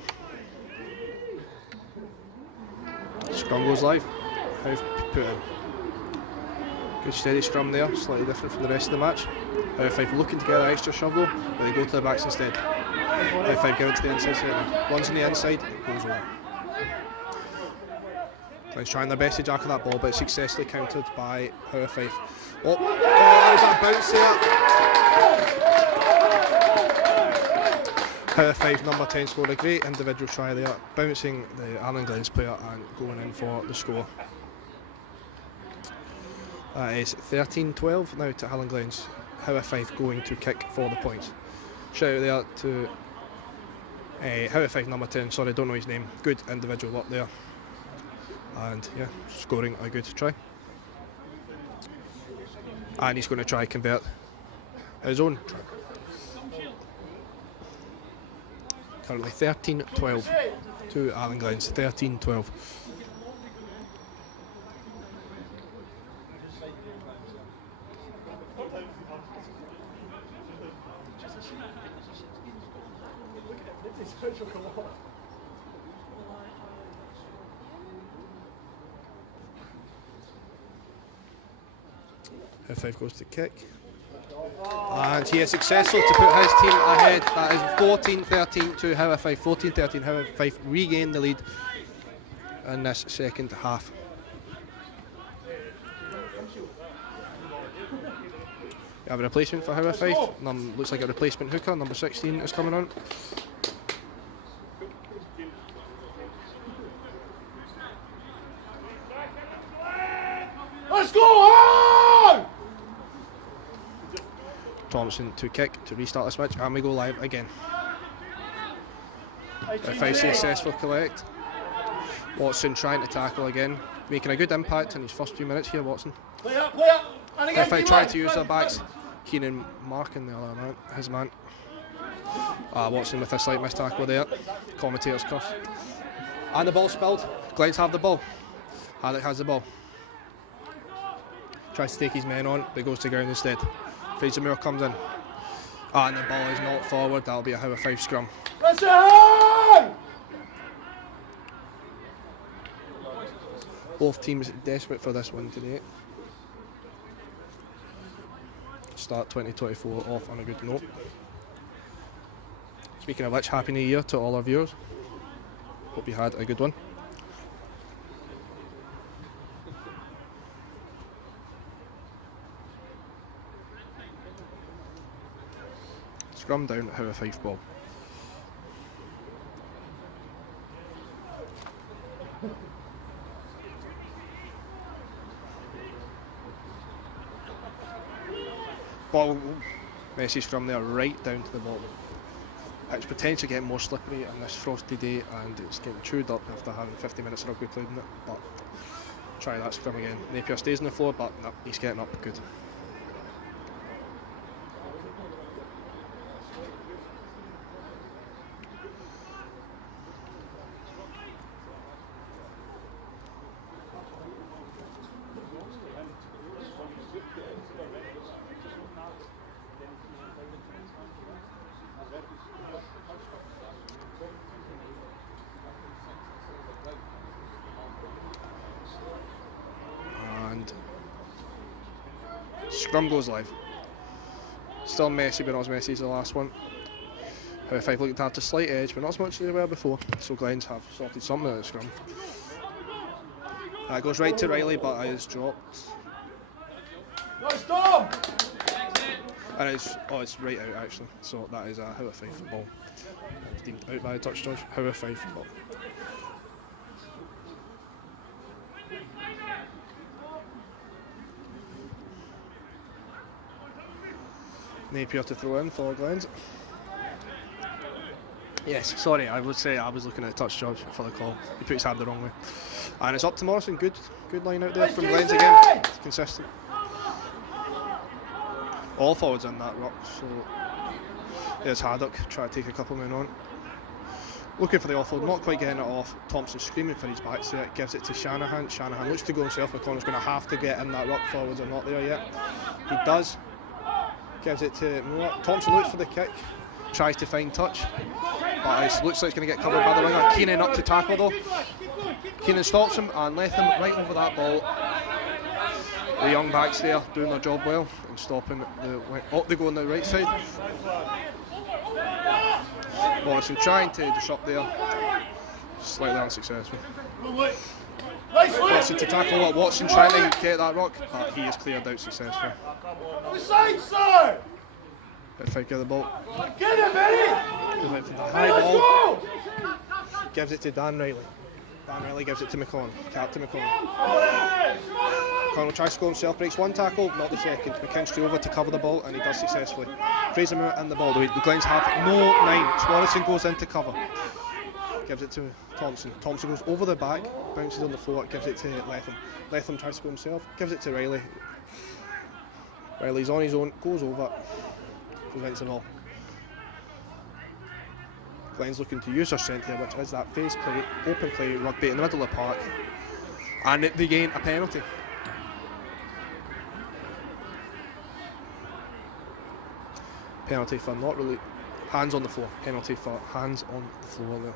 Scrum goes live. Howe put in. Good steady scrum there, slightly different from the rest of the match. Howe 5 looking to get an extra shove though, but they go to the backs instead. Howe 5 go to the inside centre. One's on the inside, it goes over. Glens trying their best to jackal that ball, but successfully countered by Howe 5. Oh, there's that bounce there. Howe 5 number 10 scored a great individual try there, bouncing the Allan Glens player and going in for the score. That is 13-12 now to Allan Glens. Howe 5 going to kick for the points. Shout out there to Howe 5 number 10, sorry, I don't know his name. Good individual up there. And yeah, scoring a good try. And he's going to try and convert his own try. Currently 13-12 to Allan Glens, 13-12. Howe 5 goes to kick. And he is successful to put his team ahead. That is 14-13 to Howe 5. 14-13, Howe 5 regain the lead in this second half. We have a replacement for Howe 5. Looks like a replacement hooker. Number 16 is coming on. Let's go hard! Thompson to kick to restart this match, and we go live again. A 5 successful collect. Watson trying to tackle again, making a good impact in his first few minutes here. Watson. Play up, play up. And again, If I try to use their backs, Keenan marking the other man, his man. Watson with a slight missed tackle there. Commentator's curse. And the ball spilled. Glens have the ball. Haddock has the ball. Tries to take his men on, but goes to ground instead. Fraser Moore comes in. And the ball is knocked forward. That'll be a Howe 5 scrum. Both teams desperate for this win today. Start 2024 off on a good note. Speaking of which, Happy New Year to all our viewers. Hope you had a good one. Scrum down, Howe 5 ball. Ball, message from there right down to the bottom. It's potentially getting more slippery on this frosty day, and it's getting chewed up after having 50 minutes of rugby played in it. But try that scrum again. Napier stays on the floor, but no, he's getting up good. Scrum goes live. Still messy, but not as messy as the last one. Howe 5 looking to have a slight edge, but not as much as they were before. So Glens have sorted something out of the scrum. That goes right to Riley, but is dropped. And it's right out actually. So that is a Howe 5 ball. It's deemed out by the touch judge. Howe 5 ball. Napier to throw in for Glens. Yes, sorry, I would say I was looking at the touch judge for the call. He put his hand the wrong way. And it's up to Morrison. Good line out there from Glens again. It's consistent. All forwards on that ruck, so there's Haddock, try to take a couple men on. Looking for the offload, not quite getting it off. Thompson screaming for his backs there, gives it to Shanahan. Shanahan looks to go himself. McConnell's going to have to get in that ruck. Forwards are not there yet. He does. Gives it to Moore. Thompson looks for the kick, tries to find touch, but it looks like it's going to get covered by the winger. Keenan up to tackle though. Keenan stops him and left him right over that ball. The young backs there doing their job well and stopping the wing. Oh, they go on the right side. Morrison trying to disrupt there, slightly unsuccessful. Watson to tackle Watson trying to get that rock, but he is cleared out successfully. Bit fake of the ball. Get him, Eddie! Goes out for the high ball. Gives it to Dan Riley. Dan Riley gives it to McConnell. Captain McConnell. McConnell tries to score himself, breaks one tackle, not the second. McKinstry over to cover the ball, and he does successfully. Fraser Moore in the ball. The Glens have no nine. Morrison goes into cover. Gives it to Thompson. Thompson goes over the back, bounces on the floor, gives it to Letham. Letham tries to go himself, gives it to Riley. Riley's on his own, goes over, prevents the ball. Glens looking to use their strength here, which is that face play, open play, rugby in the middle of the park. And they gain a penalty. Penalty for not really hands on the floor. Penalty for hands on the floor there.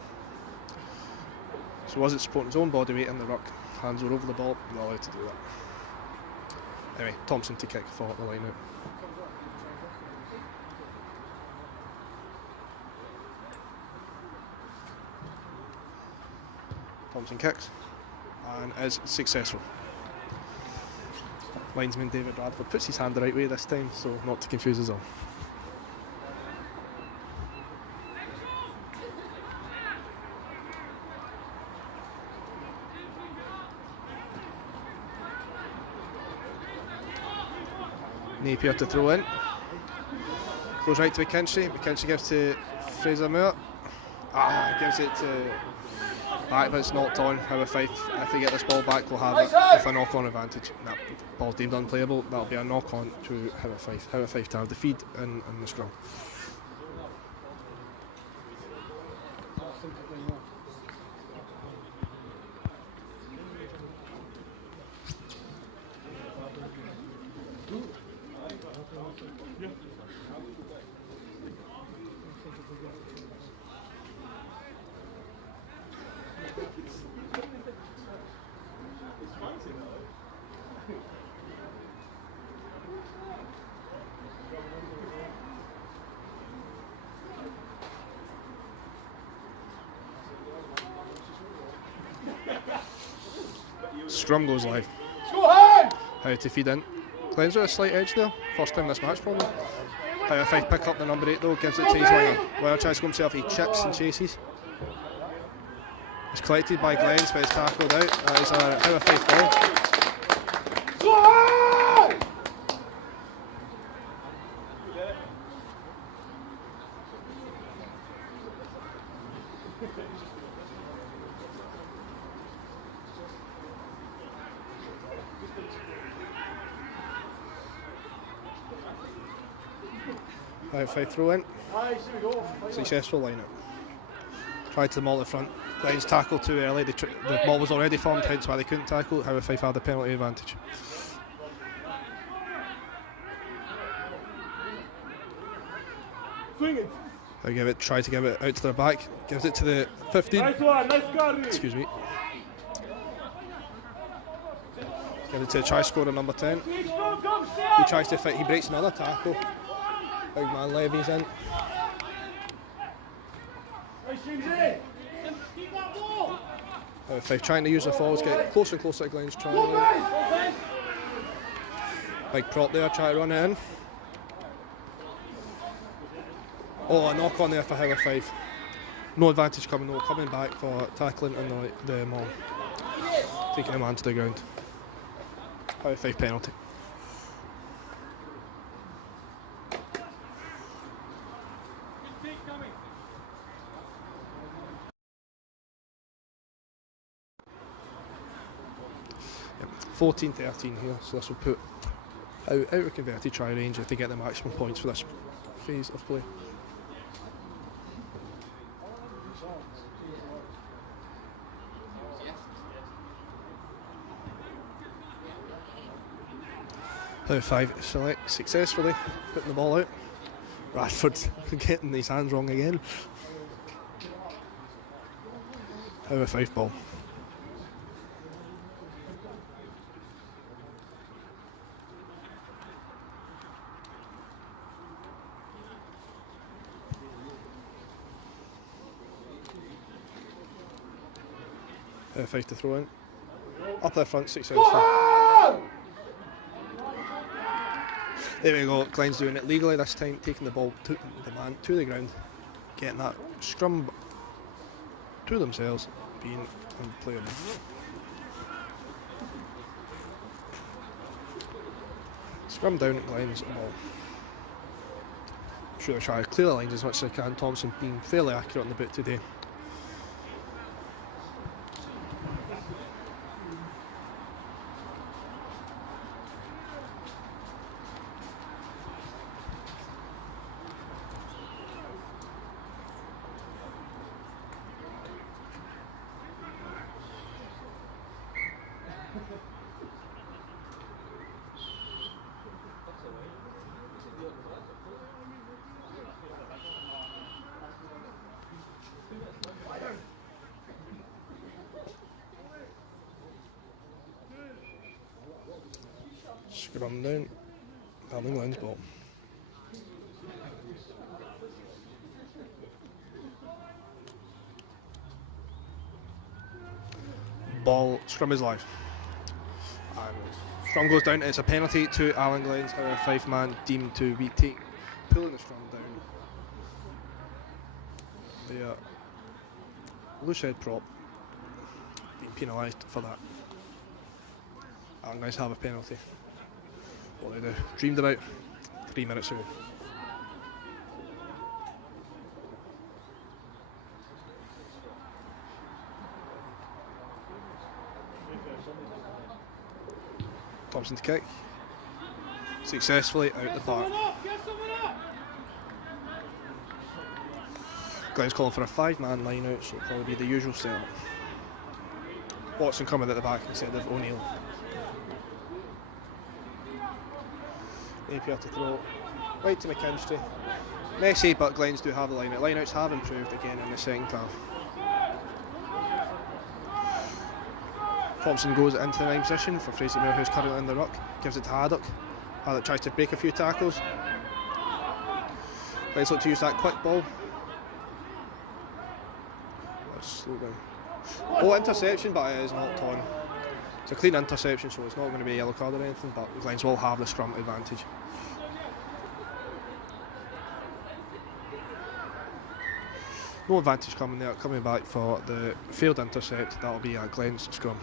So was it supporting his own body weight in the ruck? Hands were over the ball, not allowed to do that. Anyway, Thompson to kick for the line out. Thompson kicks and is successful. Linesman David Radford puts his hand the right way this time, so not to confuse us all. Napier to throw in. Goes right to McKinstry. McKinstry gives to Fraser Moore. Gives it to back, but it's knocked on. Howe 5, if they get this ball back, we'll have it with a knock-on advantage. Nah, ball's deemed unplayable. That'll be a knock-on to Howe 5. Howe 5 to have the feed in the scrum. Scrum goes live. Go ahead! How to feed in. Glens with a slight edge there. First time this match probably. How if I pick up the number 8 though, gives it to his winger. Winger tries to go himself, he chips and chases. It's collected by Glens, but it's tackled out. That is a How 5 ball. Go ahead! How 5 throw in. Nice, here we go. Successful line up. Tried to maul at the front. Glens tackled too early. The ball was already formed, hence why they couldn't tackle. How 5 had the penalty advantage. Swing it. They try to give it out to their back. Gives it to the 15. Nice one, nice guard. Excuse me. Give it to the try scorer number 10. He tries to fight. He breaks another tackle. Big man Levy's in. Nice, Jamesy. Keep that ball. How 5 trying to use the falls, get closer and closer to Glens. Go, guys. Big prop there, try to run it in. Oh, a knock on there for Howe 5. No advantage coming though, coming back for tackling and the maul. Taking the man to the ground. Howe 5 penalty. Yep, 14-13 here, so this will put out of converted try range if they get the maximum points for this phase of play. Howe 5 select successfully, putting the ball out. Radford getting his hands wrong again. Howe 5 ball. Howe 5 to throw in. Up the front, successful. There we go, Glens doing it legally this time, taking the ball to the man to the ground, getting that scrum to themselves, being unplayable. Scrum down at Glens ball. Sure they try to clear the lines as much as they can. Thompson being fairly accurate on the boot today. Scrum down, Allan Glens ball. Ball, scrum is live. And scrum goes down, it's a penalty to Allan Glens, our 5-man deemed to be pulling the scrum down. The loose head prop being penalised for that. Allan Glens have a penalty. What they do, dreamed about 3 minutes ago. Thompson to kick. Successfully out the park. Glens calling for a 5-man line out, so it'll probably be the usual setup. Watson coming at the back instead of O'Neill. Napier to throw, right to McKinstry. Messy, but Glens do have the line out. Line outs have improved again in the second half. Thompson goes into the 9 position for Fraser-Mare, who's currently in the ruck. Gives it to Haddock. Haddock tries to break a few tackles. Let's look to use that quick ball. Let's slow down. Oh, interception, but it is knocked on. It's a clean interception, so it's not going to be a yellow card or anything, but Glens will have the scrum advantage. No advantage coming there, coming back for the failed intercept. That'll be a Glens scrum.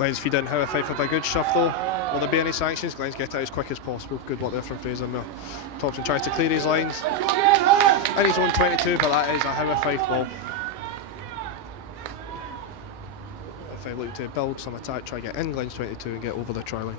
Glens feed in Howe Fife with a good shove though. Will there be any sanctions? Glens get out as quick as possible. Good work there from Fraser-Mare. Thompson tries to clear his lines in his own 22, but that is a Howe Fife ball. If I look to build some attack, try to get in Glens 22 and get over the try line.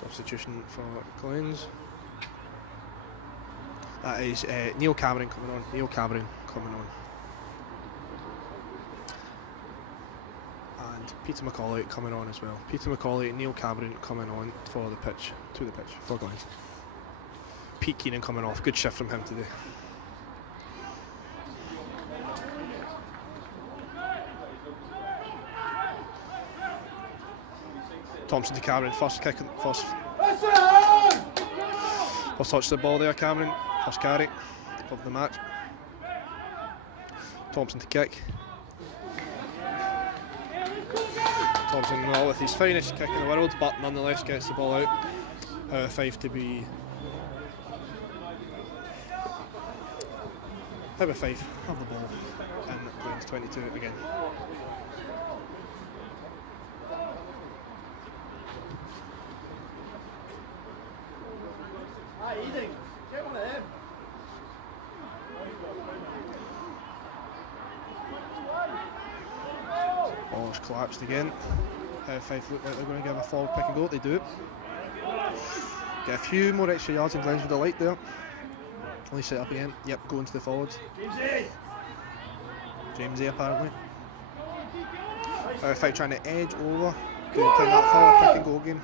Substitution for Glens. That is Neil Cameron coming on. Neil Cameron coming on. And Peter McCauley coming on as well. Peter McCauley and Neil Cameron coming on for the pitch, to the pitch for Glens. Pete Keenan coming off. Good shift from him today. Thompson to Cameron, first kick, first touch of the ball there, Cameron, first carry of the match. Thompson to kick. Thompson not with his finest kick in the world, but nonetheless gets the ball out. 5 to be. Howe Fife have the ball in Glens 22 again. Ball's collapsed again. Fife look like they're going to give a forward pick and go. They do. Get a few more extra yards than Glens would have liked there. Only set up again. Yep, going to the forwards. James A apparently. Fife trying to edge over. Going to play that forward pick and go game.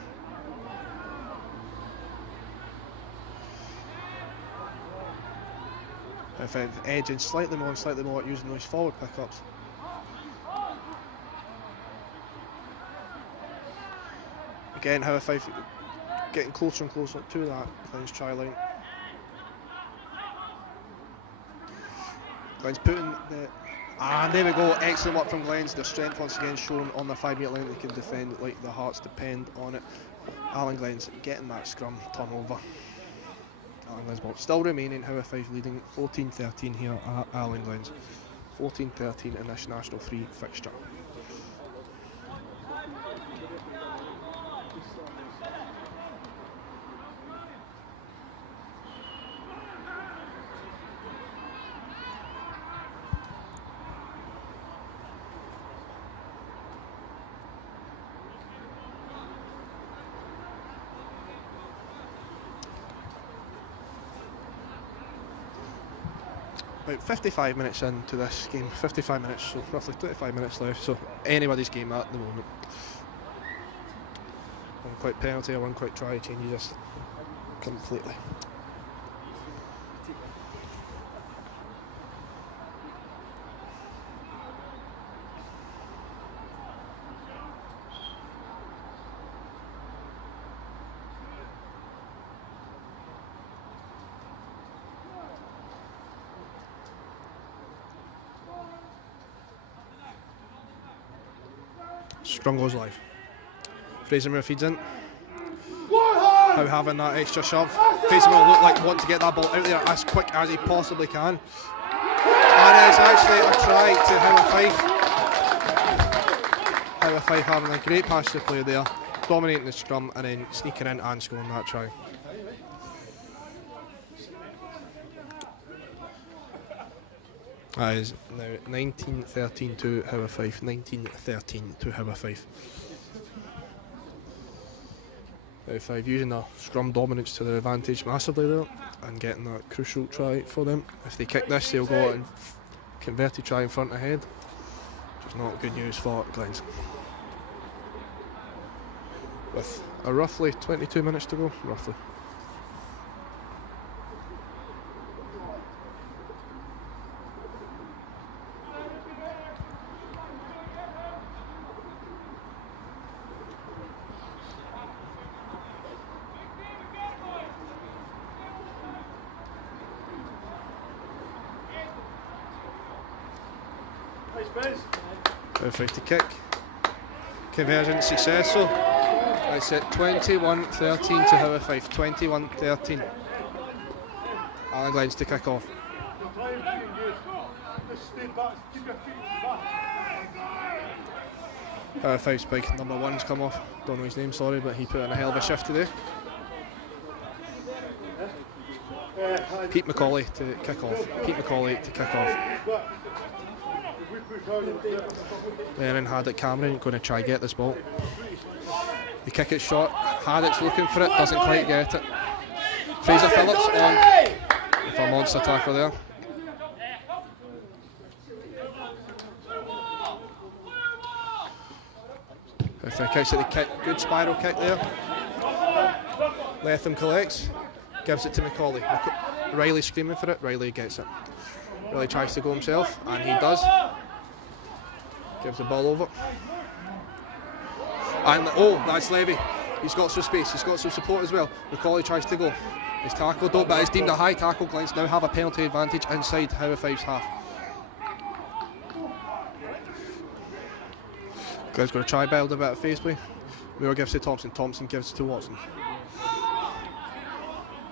Fife edging slightly more, using those forward pickups. Again, Howe Fife getting closer and closer to that Glens try line. Glens putting the. And there we go, excellent work from Glens. Their strength once again shown on the 5 metre line. They can defend like their hearts depend on it. Allan Glens getting that scrum turnover. Allan Glens ball still remaining. Howe Fife leading 14-13 here at Allan Glens. 14-13 in this National 3 fixture. About 55 minutes into this game, 55 minutes, so roughly 25 minutes left, so anybody's game at the moment. One quick penalty or one quick try changes this completely. Scrum goes live. Fraser-Mare feeds in. Howe having that extra shove. Faison will look like want to get that ball out there as quick as he possibly can. And it's actually a try to Howe Fife. Howe Fife having a great pass to play there, dominating the scrum and then sneaking in and scoring that try. That is now 19-13 to Howe Fife. 19-13 to Howe Fife. Howe Fife using their scrum dominance to their advantage massively there and getting that crucial try for them. If they kick this, they'll go out and converted try in front ahead, which is not good news for Glens. With a roughly 22 minutes to go, roughly. Perfect to kick. Conversion successful. It's at 21-13 to Howe Fife. 21-13. Allan Glens to kick off. Howe Fife's big number one's come off. Don't know his name, sorry, but he put in a hell of a shift today. Pete McCauley to kick off. Pete McCauley to kick off. Then in Haddock Cameron going to try get this ball. The kick it short. Haddock's looking for it, doesn't quite get it. Fraser Phillips on with a monster tackle there. If he kicks at the kick, good spiral kick there. Latham collects, gives it to McCauley. Riley screaming for it, Riley gets it. Riley tries to go himself, and he does. Gives the ball over. And oh, that's Levy. He's got some space, he's got some support as well. McCauley tries to go. He's tackled up, but it's deemed a high tackle. Glens now have a penalty advantage inside Howe Fife's half. Glens going to try build a bit of face play. Moore gives to Thompson, Thompson gives to Watson.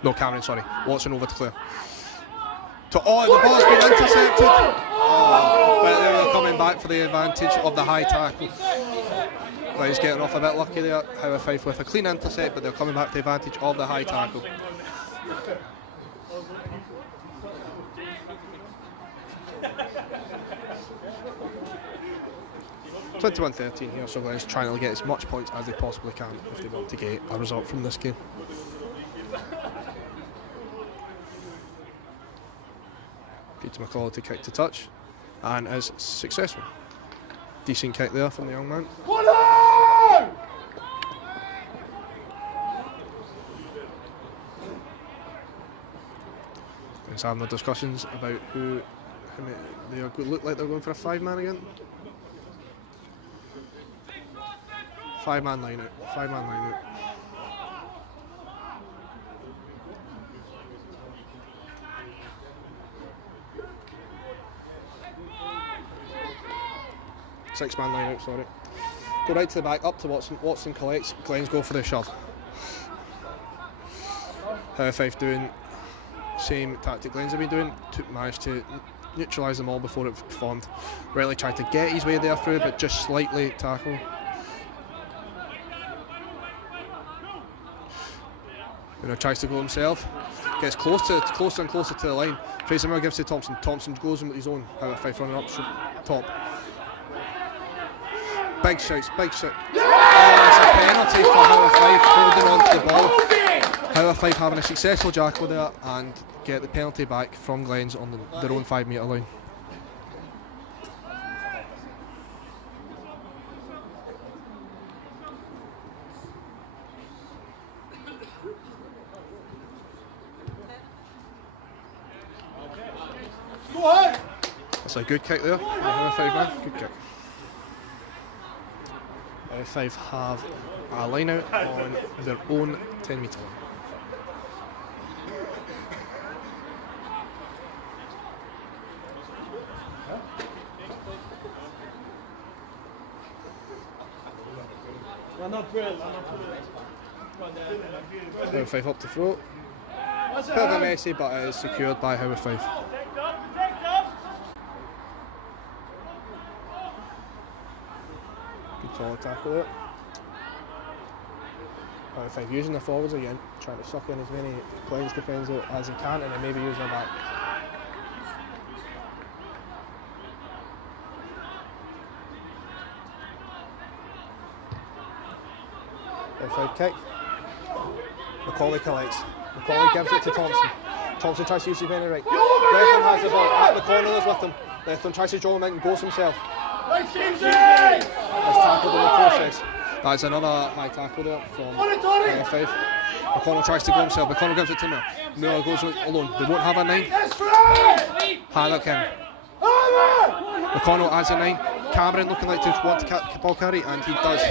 No, Cameron, sorry. Watson over to Clare. The ball's been intercepted. But they were coming back for the advantage of the high tackle. Glens getting off a bit lucky there. Howe Fife with a clean intercept, but they're coming back to the advantage of the high tackle. (21-13) here, so Glens trying to get as much points as they possibly can if they want to get a result from this game. Peter McCauley to kick to touch, and is successful. Decent kick there from the young man. Glens having the discussions about who they look like they're going for a 5-man again. 5-man line out. 5-man line out. Six-man line out, sorry. Go right to the back, up to Watson. Watson collects. Glens go for the shove. Howe Fife doing same tactic Glens have been doing. Managed to neutralise them all before it performed. Riley tried to get his way there through, but just slightly tackled. Tries to go himself. Gets closer and closer to the line. Fraser Moore gives to Thompson. Thompson goes with his own. Howe Fife running up top. Big shouts, big shout. It's a penalty for Howe Fife holding on to the ball. Howe Fife having a successful jackal there and get the penalty back from Glens on their own 5-metre line. That's a good kick there from the Howe Fife man. Good kick. Howe Fife have a line out on their own 10-metre line. Howe 5 up to throw. Bit of a messy, but it is secured by Howe 5. Good solid tackle there. Howe 5 using the forwards again, trying to suck in as many Glens defenders out as he can, and then maybe use their back. Howe 5 kick. Macaulay collects. Macaulay gives it to Thompson. Thompson tries to use his penny right. Lethem has the ball. At the corner is with him. Lethem tries to draw him in and goes himself. He's tackled in the process. That's another high tackle there from R.F.C. McConnell tries to go himself. McConnell gives it to Miller. Miller goes alone. They won't have a 9. Haddock in. McConnell has a 9. Cameron looking like to want to ball carry, and he does.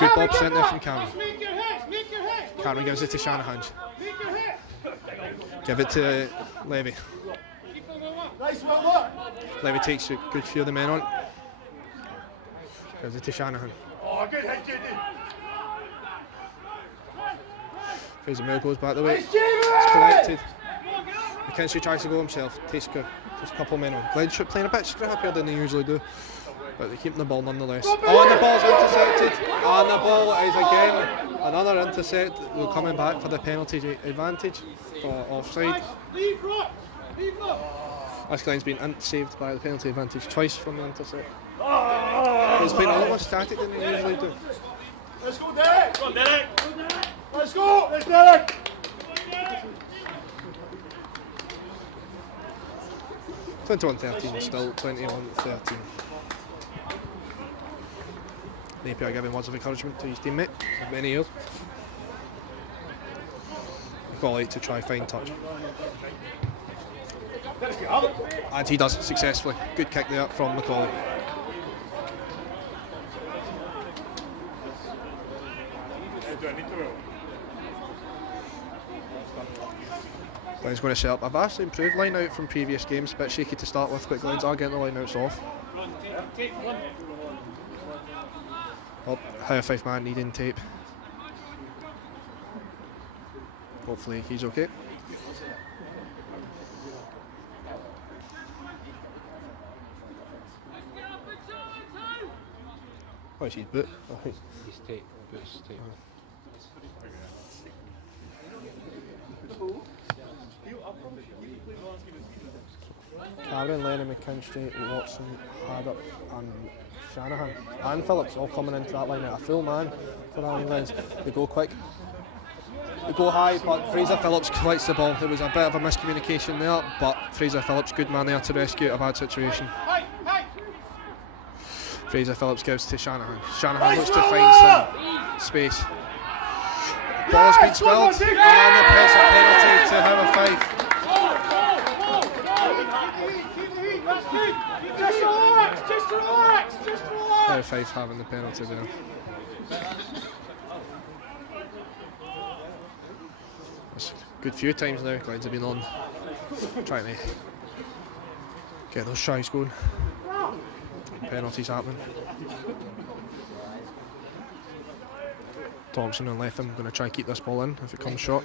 Good bob sent there from Cameron. Cameron gives it to Shanahan. Give it to Levy. Levy takes a good few of the men on. Gives it to Shanahan. Fraser Mill goes back the way. It's collected. McKinstry tries to go himself. Takes a couple of men on. Glens playing a bit scrappier than they usually do, but they're keeping the ball nonetheless. Oh, and the ball's intercepted. And the ball is again another intercept. We're coming back for the penalty advantage for offside. This Glens been saved by the penalty advantage twice from the intercept. It's been a lot more static than they usually do. Let's go, Derek! Come on, Derek! Let's go! Let's Derek! 21-13, still 21-13. Napier giving words of encouragement to his teammate of many years. Macaulay to try fine touch. And he does successfully. Good kick there from Macaulay. Glens going to set up a vastly improved line out from previous games. A bit shaky to start with, but Glens are getting the line outs off. Oh, Howe 5 man needing tape. Hopefully he's okay. Oh, it's his boot. Oh, His tape. Boot's tape. Cameron, Lennon, McKinstry, Watson, Haddock and Shanahan and Phillips all coming into that line out. A full man for Allan Glens. They go quick. They go high, but Fraser Phillips collects the ball. There was a bit of a miscommunication there, but Fraser Phillips, good man there to rescue a bad situation. Fraser Phillips gives to Shanahan. Shanahan looks to find some space. Ball's been spilled, and the pressure penalty to Howe 5. Howe 5 having the penalty there. That's a good few times now Glens have been on trying to get those tries going. Penalties happening. Thompson and Lethem going to try and keep this ball in if it comes short.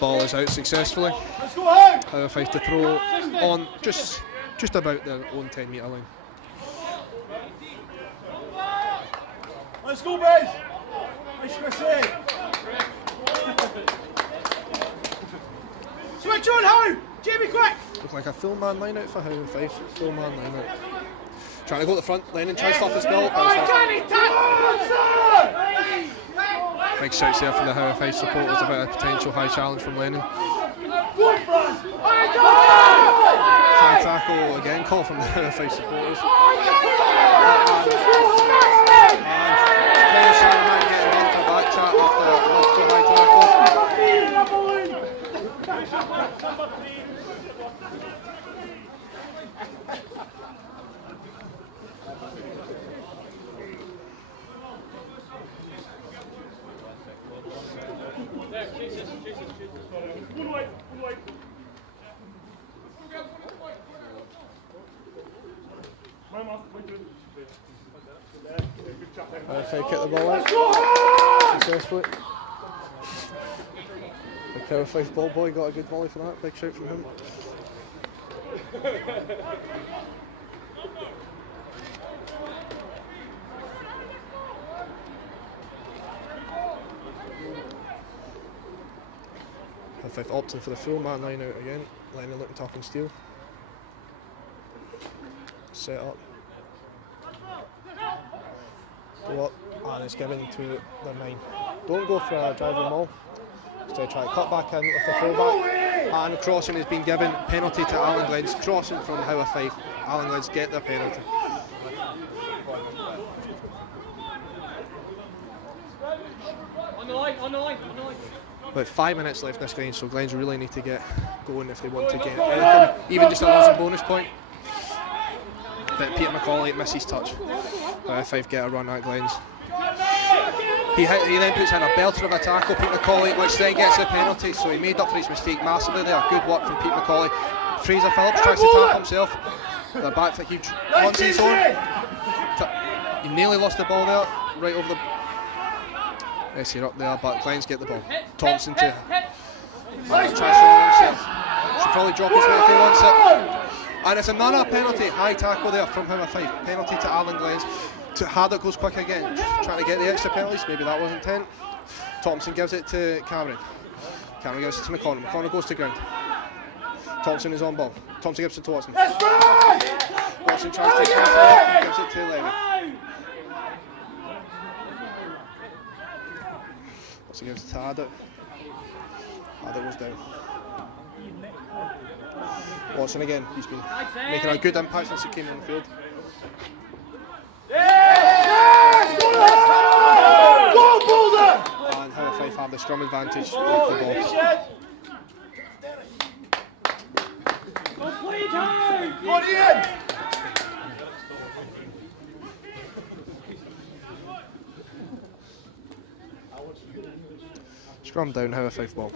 Ball is out successfully. Howe 5 to throw on just about their own 10-metre line. Let's go, boys! Switch on, Howe! Jamie, quick! Look like a full man line out for Howe 5. Full man line out. Trying to go to the front. Lennon tries to stop the spill. Big shouts there from the Howe 5 supporters about a potential high challenge from Lennon. High tackle again, call from the Howe 5 supporters. And Shanahan getting on for back chat after multiple high tackles. R.F.C kick the ball out successfully. The R.F.C ball boy got a good volley for that, big shout from him. R.F.C opting for the full man line out again. Lennon looking talking steel. Set up. Go up, and it's given to their 9. Don't go for a driving maul. Instead try to cut back in with the fullback. And crossing has been given. Penalty to Allan Glens. Crossing from Howe 5. Allan Glens get their penalty. On the line. About 5 minutes left in this game, so Glens really need to get going if they want to get anything, even just a losing bonus point. But Peter McCauley misses touch. 5 get a run at Glens. He then puts in a belter of a tackle, Peter McCauley, which then gets the penalty, so he made up for his mistake massively there. Good work from Peter McCauley. Fraser Phillips tries to tap himself. They're back for huge once his own. He nearly lost the ball there, right over the. Yes, you're up there, but Glens get the ball. Thompson to. Tries to himself. Should probably drop his way if he wants it. And it's another penalty, high tackle there from Howe 5. Penalty to Allan Glens. To Haddock goes quick again, trying to get the extra penalties, maybe that was intent. Thompson gives it to Cameron. Cameron gives it to McConnell. McConnell goes to ground. Thompson is on ball. Thompson gives it to Watson. Watson tries to take it off, gives it to Levy. Watson gives it to Haddock. Haddock goes down. Watson again, he's been making a good impact since he came on the field. And Howe 5 have the scrum advantage with the ball. Scrum down, Howe 5 ball.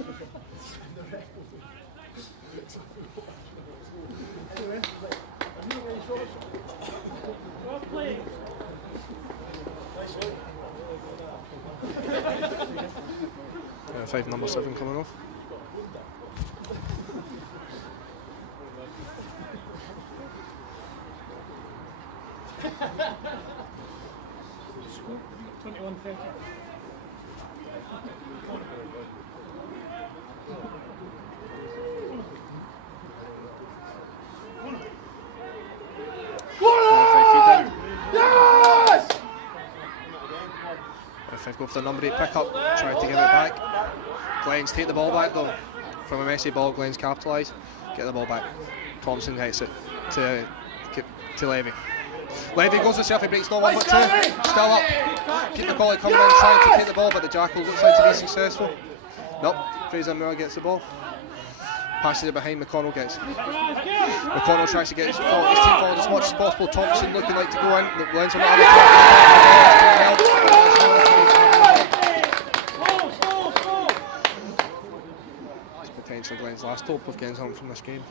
R.F.C number 7 coming off. R.F.C go for the number 8 pick up, try to give it back. Glens take the ball back though. From a messy ball, Glens capitalise, get the ball back. Thompson hits it to Levy. Levy goes himself, he breaks not 1 but 2. Still up. Peter McCauley coming in trying to take the ball, but the Jackal looks like to be successful. Nope, Fraser Moore gets the ball. Passes it behind, McConnell gets it. McConnell tries to get his team forward as much as possible. Thompson looking like to go in. The Glens are not It's potentially Glens' last hope of getting something from this game.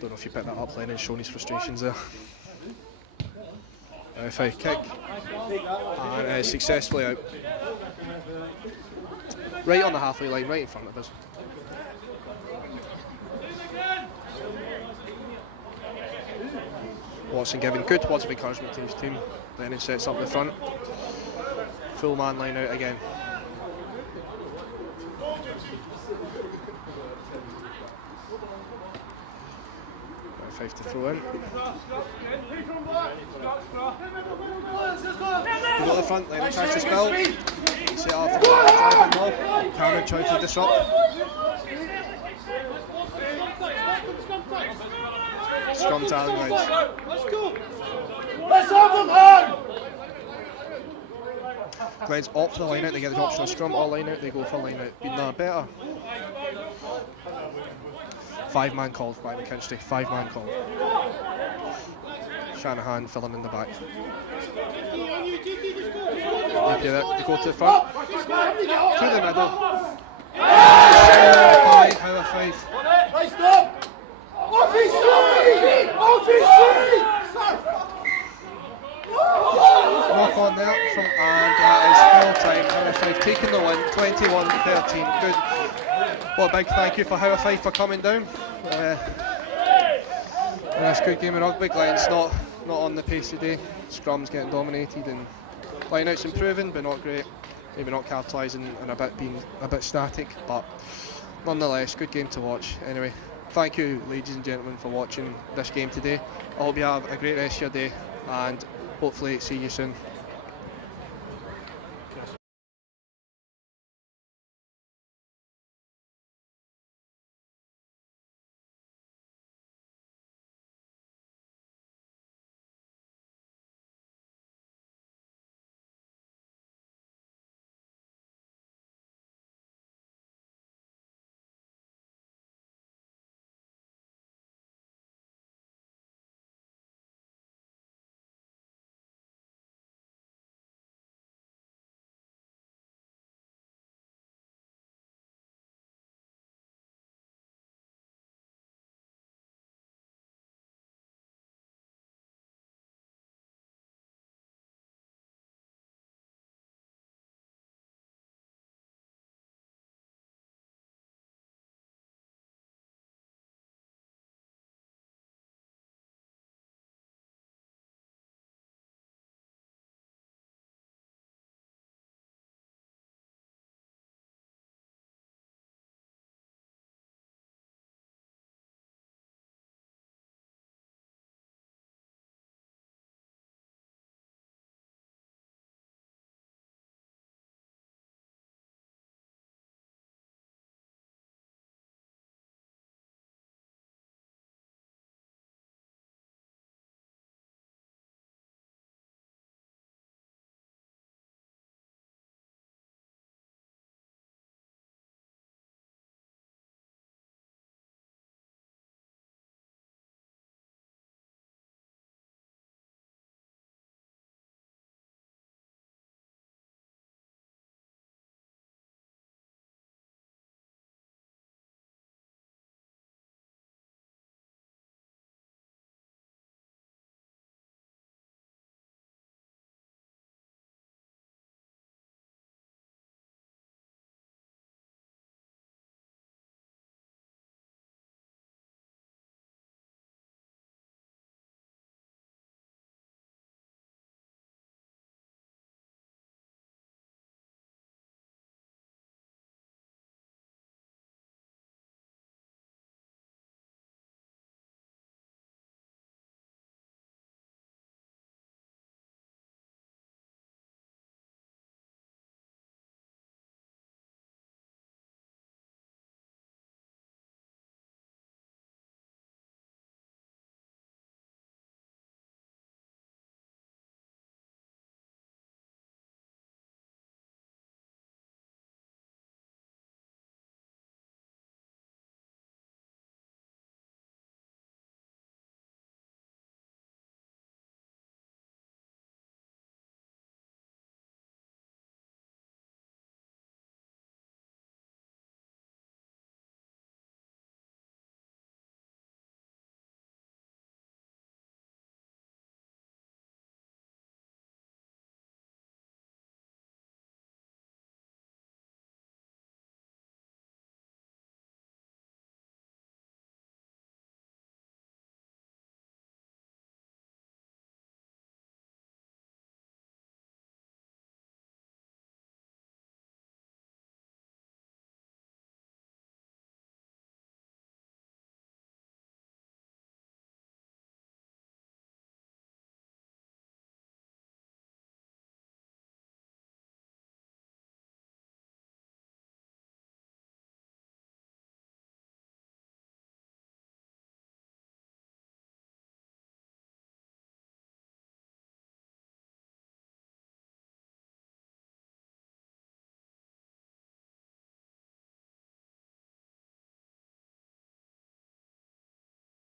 Don't know if you picked that up, Lennon showing his frustrations there. R.F.C kick, and successfully out. Right on the halfway line, right in front of us. Watson giving good words of encouragement to his team. Lennon sets up the front. Full man line out again. R.F.C to throw in. We've got the front, Lennon tries to spill. Set up for the driving ball. Cameron tries to disrupt. Scrum to Allan Glens. Let's have them on! Glens opt for the line out, they get the option of scrum or line out, they go for line out. Been there better. 5-man call by McKinstry, 5-man call. Shanahan filling in the back. They go to the front, to the middle. 21-13. Good. Well, a big thank you for Howe for coming down. That's a good game of rugby. Glens not on the pace today. Scrum's getting dominated and line-out's improving, but not great. Maybe not capitalising and being a bit static, but nonetheless, good game to watch. Anyway, thank you, ladies and gentlemen, for watching this game today. I hope you have a great rest of your day and hopefully see you soon.